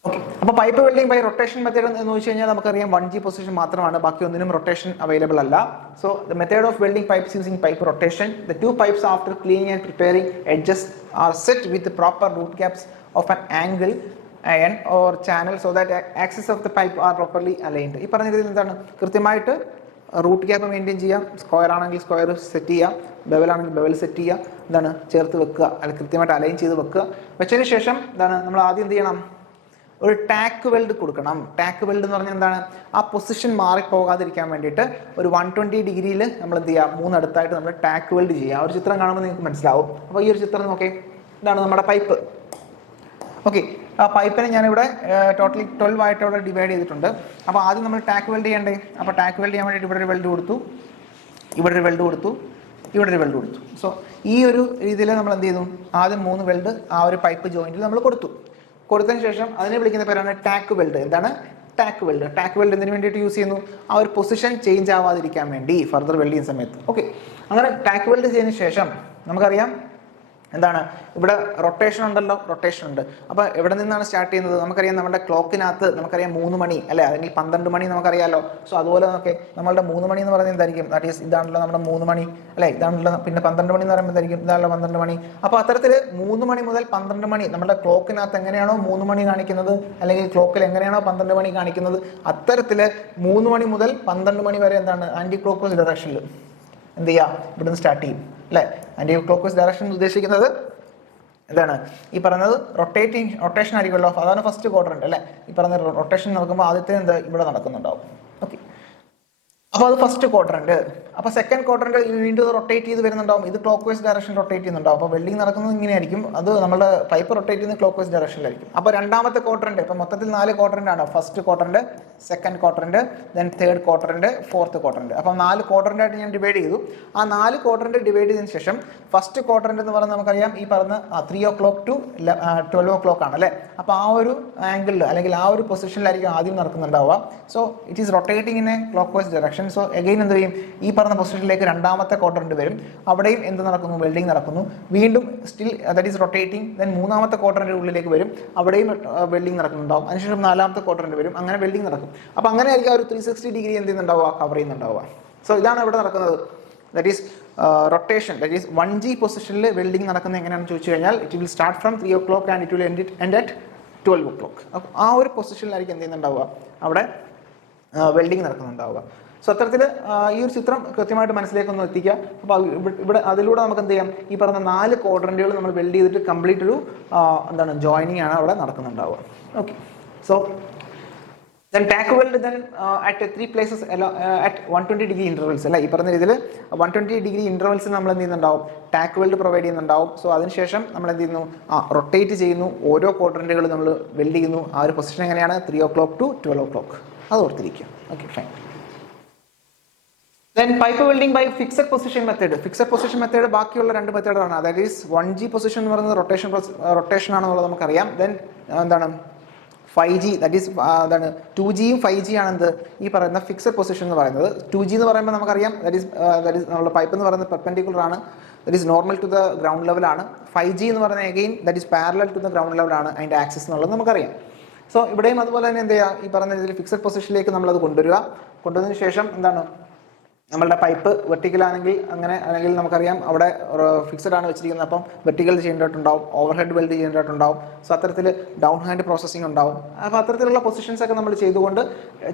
ഓക്കെ, അപ്പോൾ pipe welding by rotation method എന്ന് ചോദിച്ചു കഴിഞ്ഞാൽ നമുക്കറിയാം 1G പൊസിഷൻ മാത്രമാണ്, ബാക്കി ഒന്നിനും റൊട്ടേഷൻ അവൈലബിൾ അല്ല. So the method of welding pipes using pipe rotation. The 2 pipes after cleaning and preparing edges are set with proper root gaps of an angle and or channel so that axis of the pipe are properly aligned. ഈ പറഞ്ഞ രീതിയിൽ എന്താണ് കൃത്യമായിട്ട് root gap maintain ചെയ്യാം. Square ആണെങ്കിൽ square set ചെയ്യുക, bevel ആണെങ്കിൽ bevel set ചെയ്യുക, എന്താണ് ചേർത്ത് വെക്കുക, അല്ലെങ്കിൽ കൃത്യമായിട്ട് അലൈൻ ചെയ്ത് വെക്കുക. വെച്ചതിന് ശേഷം എന്താണ് നമ്മൾ ആദ്യം എന്ത് ചെയ്യണം? ഒരു ടാക്ക് വെൽഡ് കൊടുക്കണം. ടാക്ക് വെൽഡ് എന്ന് പറഞ്ഞാൽ എന്താണ്? ആ പൊസിഷൻ മാറിപ്പോകാതിരിക്കാൻ വേണ്ടിയിട്ട് ഒരു 120 ഡിഗ്രിയിൽ നമ്മൾ എന്ത് ചെയ്യുക? 3 അടുത്തായിട്ട് നമ്മൾ ടാക്ക് വെൽഡ് ചെയ്യുക. ഒരു ചിത്രം കാണുമ്പോൾ നിങ്ങൾക്ക് മനസ്സിലാവും. അപ്പോൾ ഈ ഒരു ചിത്രം നോക്കേ, ഇതാണ് നമ്മുടെ പൈപ്പ്. ഓക്കെ, ആ പൈപ്പിനെ ഞാനിവിടെ ടോട്ടലി 12 ആയിട്ട് ഇവിടെ ഡിവൈഡ് ചെയ്തിട്ടുണ്ട്. അപ്പോൾ ആദ്യം നമ്മൾ ടാക്ക് വെൽഡ് ചെയ്യണ്ടേ. അപ്പോൾ ടാക്ക് വെൽഡ് ചെയ്യാൻ വേണ്ടിയിട്ട് ഇവിടെ ഒരു വെൽഡ് കൊടുത്തു, ഇവിടെ ഒരു വെൽഡ് കൊടുത്തു, ഇവിടെ ഒരു വെൽഡ് കൊടുത്തു. സോ ഈ ഒരു രീതിയിൽ നമ്മൾ എന്ത് ചെയ്തു? ആദ്യം 3 വെൽഡ് ആ ഒരു പൈപ്പ് ജോയിന്റിൽ നമ്മൾ കൊടുത്തതിന് ശേഷം അതിനെ വിളിക്കുന്ന പേരാണ് ടാക്ക് വെൽഡ്. എന്താണ് ടാക്ക് വെൽഡ്? ടാക്ക് വെൽഡ് എന്തിനു വേണ്ടിയിട്ട് യൂസ് ചെയ്യുന്നു? ആ ഒരു പൊസിഷൻ ചേഞ്ച് ആവാതിരിക്കാൻ വേണ്ടി ഫർദർ വെൽഡ് ചെയ്യുന്ന സമയത്ത്. ഓക്കെ, അങ്ങനെ ടാക്ക് വെൽഡ് ചെയ്തതിന് ശേഷം നമുക്കറിയാം എന്താണ് ഇവിടെ റൊട്ടേഷൻ ഉണ്ടല്ലോ, റൊട്ടേഷൻ ഉണ്ട്. അപ്പോൾ എവിടെ നിന്നാണ് സ്റ്റാർട്ട് ചെയ്യുന്നത്? നമുക്കറിയാം നമ്മുടെ ക്ലോക്കിനകത്ത് നമുക്കറിയാം 3 മണി അല്ലേ, അല്ലെങ്കിൽ 12 മണി നമുക്കറിയാമല്ലോ. സോ അതുപോലെ നമുക്ക് നമ്മളുടെ 3 മണി എന്ന് പറയുന്നത് എന്തായിരിക്കും? ദാറ്റ് ഈസ് ഇതാണല്ലോ നമ്മുടെ 3 മണി അല്ലേ, ഇതാണല്ലോ. പിന്നെ 12 മണി എന്ന് പറയുമ്പോൾ എന്തായിരിക്കും? ഇതാണല്ലോ 12 മണി. അപ്പോൾ അത്തരത്തിൽ 3 മണി മുതൽ 12 മണി നമ്മുടെ ക്ലോക്കിനകത്ത് എങ്ങനെയാണോ 3 മണി കാണിക്കുന്നത്, അല്ലെങ്കിൽ ക്ലോക്കിൽ എങ്ങനെയാണോ 12 മണി കാണിക്കുന്നത്, അത്തരത്തിൽ 3 മണി മുതൽ 12 മണി വരെ എന്താണ് ആൻറ്റി ക്ലോക്ക് വൈസ് ഡയറക്ഷനിൽ എന്ത് ചെയ്യുക? ഇവിടുന്ന് സ്റ്റാർട്ട് ചെയ്യും അല്ലേ. ആൻറ്റി ക്ലോക്ക് വൈസ് ഡയറക്ഷൻ ഉദ്ദേശിക്കുന്നത് എന്താണ്? ഈ പറയുന്നത് റൊട്ടേഷൻ ആയിരിക്കുമല്ലോ. അതാണ് ഫസ്റ്റ് ക്വാഡ്രന്റ് അല്ലേ. ഈ പറഞ്ഞ റൊട്ടേഷൻ നടക്കുമ്പോൾ ആദ്യത്തെ എന്താ ഇവിടെ നടക്കുന്നുണ്ടാവും. ഓക്കെ, അപ്പോൾ അത് ഫസ്റ്റ് ക്വാഡ്രന്റ്. അപ്പോൾ സെക്കൻഡ് ക്വാഡ്രന്റ് വീണ്ടും റൊട്ടേറ്റ് ചെയ്ത് വരുന്നുണ്ടാവും. ഇത് ക്ലോക്ക് വൈസ് ഡയറക്ഷൻ റൊട്ടേറ്റ് ചെയ്യുന്നുണ്ടാവും. അപ്പോൾ വെൽഡിംഗ് നടക്കുന്നത് ഇങ്ങനെയായിരിക്കും. അത് നമ്മുടെ പൈപ്പ് റൊട്ടേറ്റ് ചെയ്യുന്നത് ക്ലോക്ക് വൈസ് ഡയറക്ഷനിലായിരിക്കും. അപ്പോൾ രണ്ടാമത്തെ ക്വാഡ്രന്റ്, ഇപ്പോൾ മൊത്തത്തിൽ 4 ക്വാഡ്രന്റ് ആണ്. First quadrant, second quadrant, then third quadrant, fourth quadrant. അപ്പോൾ 4 ക്വാഡ്രന്റ് ആയിട്ട് ഞാൻ ഡിവൈഡ് ചെയ്തു. ആ 4 ക്വാഡ്രന്റ് ഡിവൈഡ് ചെയ്തതിന് ശേഷം ഫസ്റ്റ് ക്വാഡ്രന്റ് എന്ന് പറഞ്ഞാൽ നമുക്കറിയാം ഈ പറഞ്ഞ 3 o'clock to 12 o'clock ആണ് അല്ലേ. അപ്പോൾ ആ ഒരു ആംഗിളിൽ അല്ലെങ്കിൽ ആ ഒരു പൊസിഷനിലായിരിക്കും ആദ്യം നടക്കുന്നുണ്ടാവുക. So it is rotating in a clockwise direction. So again എന്ത് ചെയ്യും? ഈ പറഞ്ഞ പൊസിഷനിലേക്ക് രണ്ടാമത്തെ ക്വാഡ്രന്റ് വരും. അവിടെയും എന്ത് നടക്കുന്നു? വെൽഡിംഗ് നടക്കുന്നു. വീണ്ടും still that is rotating. Then മൂന്നാമത്തെ ക്വാഡ്രന്റ് ഉള്ളിലേക്ക് വരും. അവിടെയും വെൽഡിംഗ് നടക്കുന്നുണ്ടാവും. അതിനുശേഷം 4ാമത്തെ ക്വാഡ്രന്റ് വരും. അങ്ങനെ വെൽഡിംഗ് നടക്കും. അപ്പോൾ അങ്ങനെയായിരിക്കും ഒരു 360 ഡിഗ്രി എന്ത് ചെയ്യുന്നുണ്ടാവുക? കവർ ചെയ്യുന്നുണ്ടാവുക. സോ ഇതാണ് ഇവിടെ നടക്കുന്നത്. That is rotation. That is 1G പൊസിഷനിൽ വെൽഡിംഗ് നടക്കുന്നത് എങ്ങനെയാണെന്ന് ചോദിച്ചു കഴിഞ്ഞാൽ it will start from 3 o'clock and it will end at 12 o'clock. അപ്പോൾ ആ ഒരു പൊസിഷനിലായിരിക്കും എന്ത് ചെയ്യുന്നുണ്ടാവുക? അവിടെ വെൽഡിംഗ് നടക്കുന്നുണ്ടാവുക. സോ അത്തരത്തിൽ ഈ ഒരു ചിത്രം കൃത്യമായിട്ട് മനസ്സിലേക്കൊന്ന് എത്തിക്കുക. അപ്പോൾ ഇവിടെ അതിലൂടെ നമുക്ക് എന്ത് ചെയ്യാം, ഈ പറഞ്ഞ 4 ക്വാഡ്രന്റുകൾ നമ്മൾ വെൽഡ് ചെയ്തിട്ട് കംപ്ലീറ്റ് ഒരു ജോയിനിങ് ആണ് അവിടെ നടക്കുന്നുണ്ടാവുക. Okay, so then tack weld then at 3 places at 120 degree intervals അല്ലേ. ഈ പറഞ്ഞ രീതിയിൽ 120 degree intervals നമ്മൾ എന്ത് ചെയ്യുന്നുണ്ടാവും, ടാക്ക് വെൽഡ് പ്രൊവൈഡ് ചെയ്യുന്നുണ്ടാവും. സോ അതിനുശേഷം നമ്മൾ എന്ത് ചെയ്യുന്നു, റൊട്ടേറ്റ് ചെയ്യുന്നു, ഓരോ ക്വാഡ്രന്റുകൾ നമ്മൾ വെൽഡ് ചെയ്യുന്നു. ആ ഒരു പൊസിഷൻ എങ്ങനെയാണ്, 3 o'clock to 12 o'clock. അത് ഓർത്തിരിക്കുക. Okay, fine. Then pipe welding by fixed position method. Fixed position method ബാക്കിയുള്ള 2 മെത്തേഡാണ്. അതായത് 1G പൊസിഷൻ എന്ന് പറയുന്നത് റൊട്ടേഷൻ ആണെന്നുള്ളത് നമുക്കറിയാം. ദെൻ എന്താണ് 5G, ദാറ്റ് ഈസ് എന്താണ് 2Gയും 5G ആണ് എന്ത് ഈ പറയുന്ന ഫിക്സഡ് പൊസിഷൻ എന്ന് പറയുന്നത്. 2G എന്ന് പറയുമ്പോൾ നമുക്കറിയാം ദാറ്റ് ഈസ് നമ്മുടെ പൈപ്പ് എന്ന് പറയുന്നത് പെർപെൻഡിക്കുലർ ആണ്, that is normal to the ground ലെവലാണ്. 5G എന്ന് പറയുന്നത് again that is parallel to the ground ലെവലാണ് അതിൻ്റെ ആക്സിസ് എന്നുള്ളത് നമുക്കറിയാം. സോ ഇവിടെയും അതുപോലെ തന്നെ എന്ത് ചെയ്യുക, ഈ പറഞ്ഞ രീതിയിൽ ഫിക്സഡ് പൊസിഷനിലേക്ക് നമ്മളത് കൊണ്ടുവന്നതിന് ശേഷം എന്താണ് നമ്മളുടെ പൈപ്പ് വെർട്ടിക്കലാണെങ്കിൽ അങ്ങനെ, അല്ലെങ്കിൽ നമുക്കറിയാം അവിടെ ഫിക്സഡ് ആണ് വെച്ചിരിക്കുന്നത്, അപ്പം വെർട്ടിക്കൽ ചെയ്യേണ്ടതായിട്ടുണ്ടാവും, ഓവർ ഹെഡ് വെൽഡ് ചെയ്യേണ്ടതായിട്ടുണ്ടാവും. സോ അത്തരത്തിൽ ഡൗൺ ഹാൻഡ് പ്രോസസ്സിംഗ് ഉണ്ടാവും. അപ്പോൾ അത്തരത്തിലുള്ള പൊസിഷൻസ് ഒക്കെ നമ്മൾ ചെയ്തുകൊണ്ട്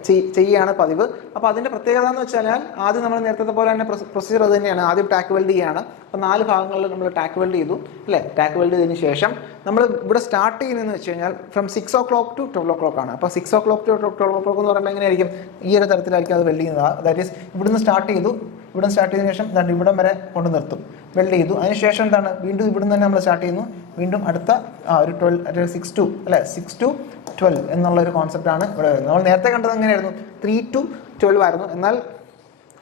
ചെയ്യുകയാണ് പതിവ്. അപ്പോൾ അതിൻ്റെ പ്രത്യേകത എന്ന് വെച്ചാൽ ആദ്യം നമ്മൾ നേരത്തെ പോലെ തന്നെ പ്രൊസീജിയർ അത് തന്നെയാണ്. ആദ്യം ടാക്ക് വെൽഡ് ചെയ്യുകയാണ്. അപ്പോൾ 4 ഭാഗങ്ങളിൽ നമ്മൾ ടാക്ക് വെൽഡ് ചെയ്തു അല്ലേ. ടാക്ക് വെൽഡ് ചെയ്തതിന് ശേഷം നമ്മൾ ഇവിടെ സ്റ്റാർട്ട് ചെയ്യുന്നതെന്ന് വെച്ച് കഴിഞ്ഞാൽ ഫ്രം 6 o'clock to 12 o'clock ആണ്. അപ്പോൾ 6 o'clock to 12 o'clock എന്ന് പറയുമ്പോൾ എങ്ങനെയായിരിക്കും, ഈ ഒരു തരത്തിലായിരിക്കും അത് വെൽഡ് ചെയ്യുന്നത്. ദാറ്റ് ഈസ് ഇവിടുന്ന് സ്റ്റാർട്ട് ചെയ്തു, ഇവിടെ സ്റ്റാർട്ട് ചെയ്തതിനു ശേഷം എന്താണ് ഇവിടം വരെ കൊണ്ട് നിർത്തും, വെൽഡ് ചെയ്തു. അതിനുശേഷം എന്താണ് വീണ്ടും ഇവിടുന്ന് തന്നെ നമ്മൾ സ്റ്റാർട്ട് ചെയ്യുന്നു, വീണ്ടും അടുത്ത ഒരു 6 to 12 എന്നുള്ള ഒരു കോൺസെപ്റ്റാണ് ഇവിടെ വരുന്നത്. നമ്മൾ നേരത്തെ കണ്ടത് എങ്ങനെയായിരുന്നു, 3 to 12 ആയിരുന്നു. എന്നാൽ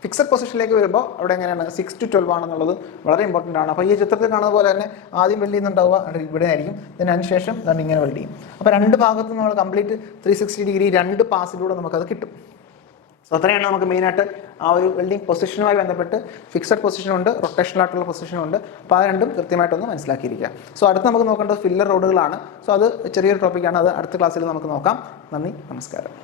ഫിക്സഡ് പൊസിഷനിലേക്ക് വരുമ്പോൾ അവിടെ എങ്ങനെയാണ് 6 to 12 ആണെന്നുള്ളത് വളരെ ഇമ്പോർട്ടൻ്റ് ആണ്. അപ്പോൾ ഈ ചിത്രത്തിൽ കാണുന്ന പോലെ തന്നെ ആദ്യം വെൽഡ് ചെയ്യുന്നുണ്ടാവുക ഇവിടെ ആയിരിക്കും, അതിനുശേഷം എന്താണ് ഇങ്ങനെ വെൽഡ് ചെയ്യും. അപ്പോൾ 2 ഭാഗത്തും നമ്മൾ കംപ്ലീറ്റ് 360 ഡിഗ്രി 2 പാസിലൂടെ നമുക്കത് കിട്ടും. സോ അത്രയാണ് നമുക്ക് മെയിനായിട്ട് ആ ഒരു വെൽഡിംഗ് പൊസിഷനുമായി ബന്ധപ്പെട്ട് ഫിക്സഡ് പൊസിഷനുണ്ട്, റൊട്ടേഷണലായിട്ടുള്ള പൊസിഷനുണ്ട്. അപ്പോൾ അത് രണ്ടും കൃത്യമായിട്ടൊന്ന് മനസ്സിലാക്കിയിരിക്കുക. സോ അടുത്ത് നമുക്ക് നോക്കേണ്ടത് ഫില്ലർ റോഡുകളാണ്. സോ അത് ചെറിയൊരു ടോപ്പിക്കാണ്, അത് അടുത്ത ക്ലാസ്സിൽ നമുക്ക് നോക്കാം. നന്ദി, നമസ്കാരം.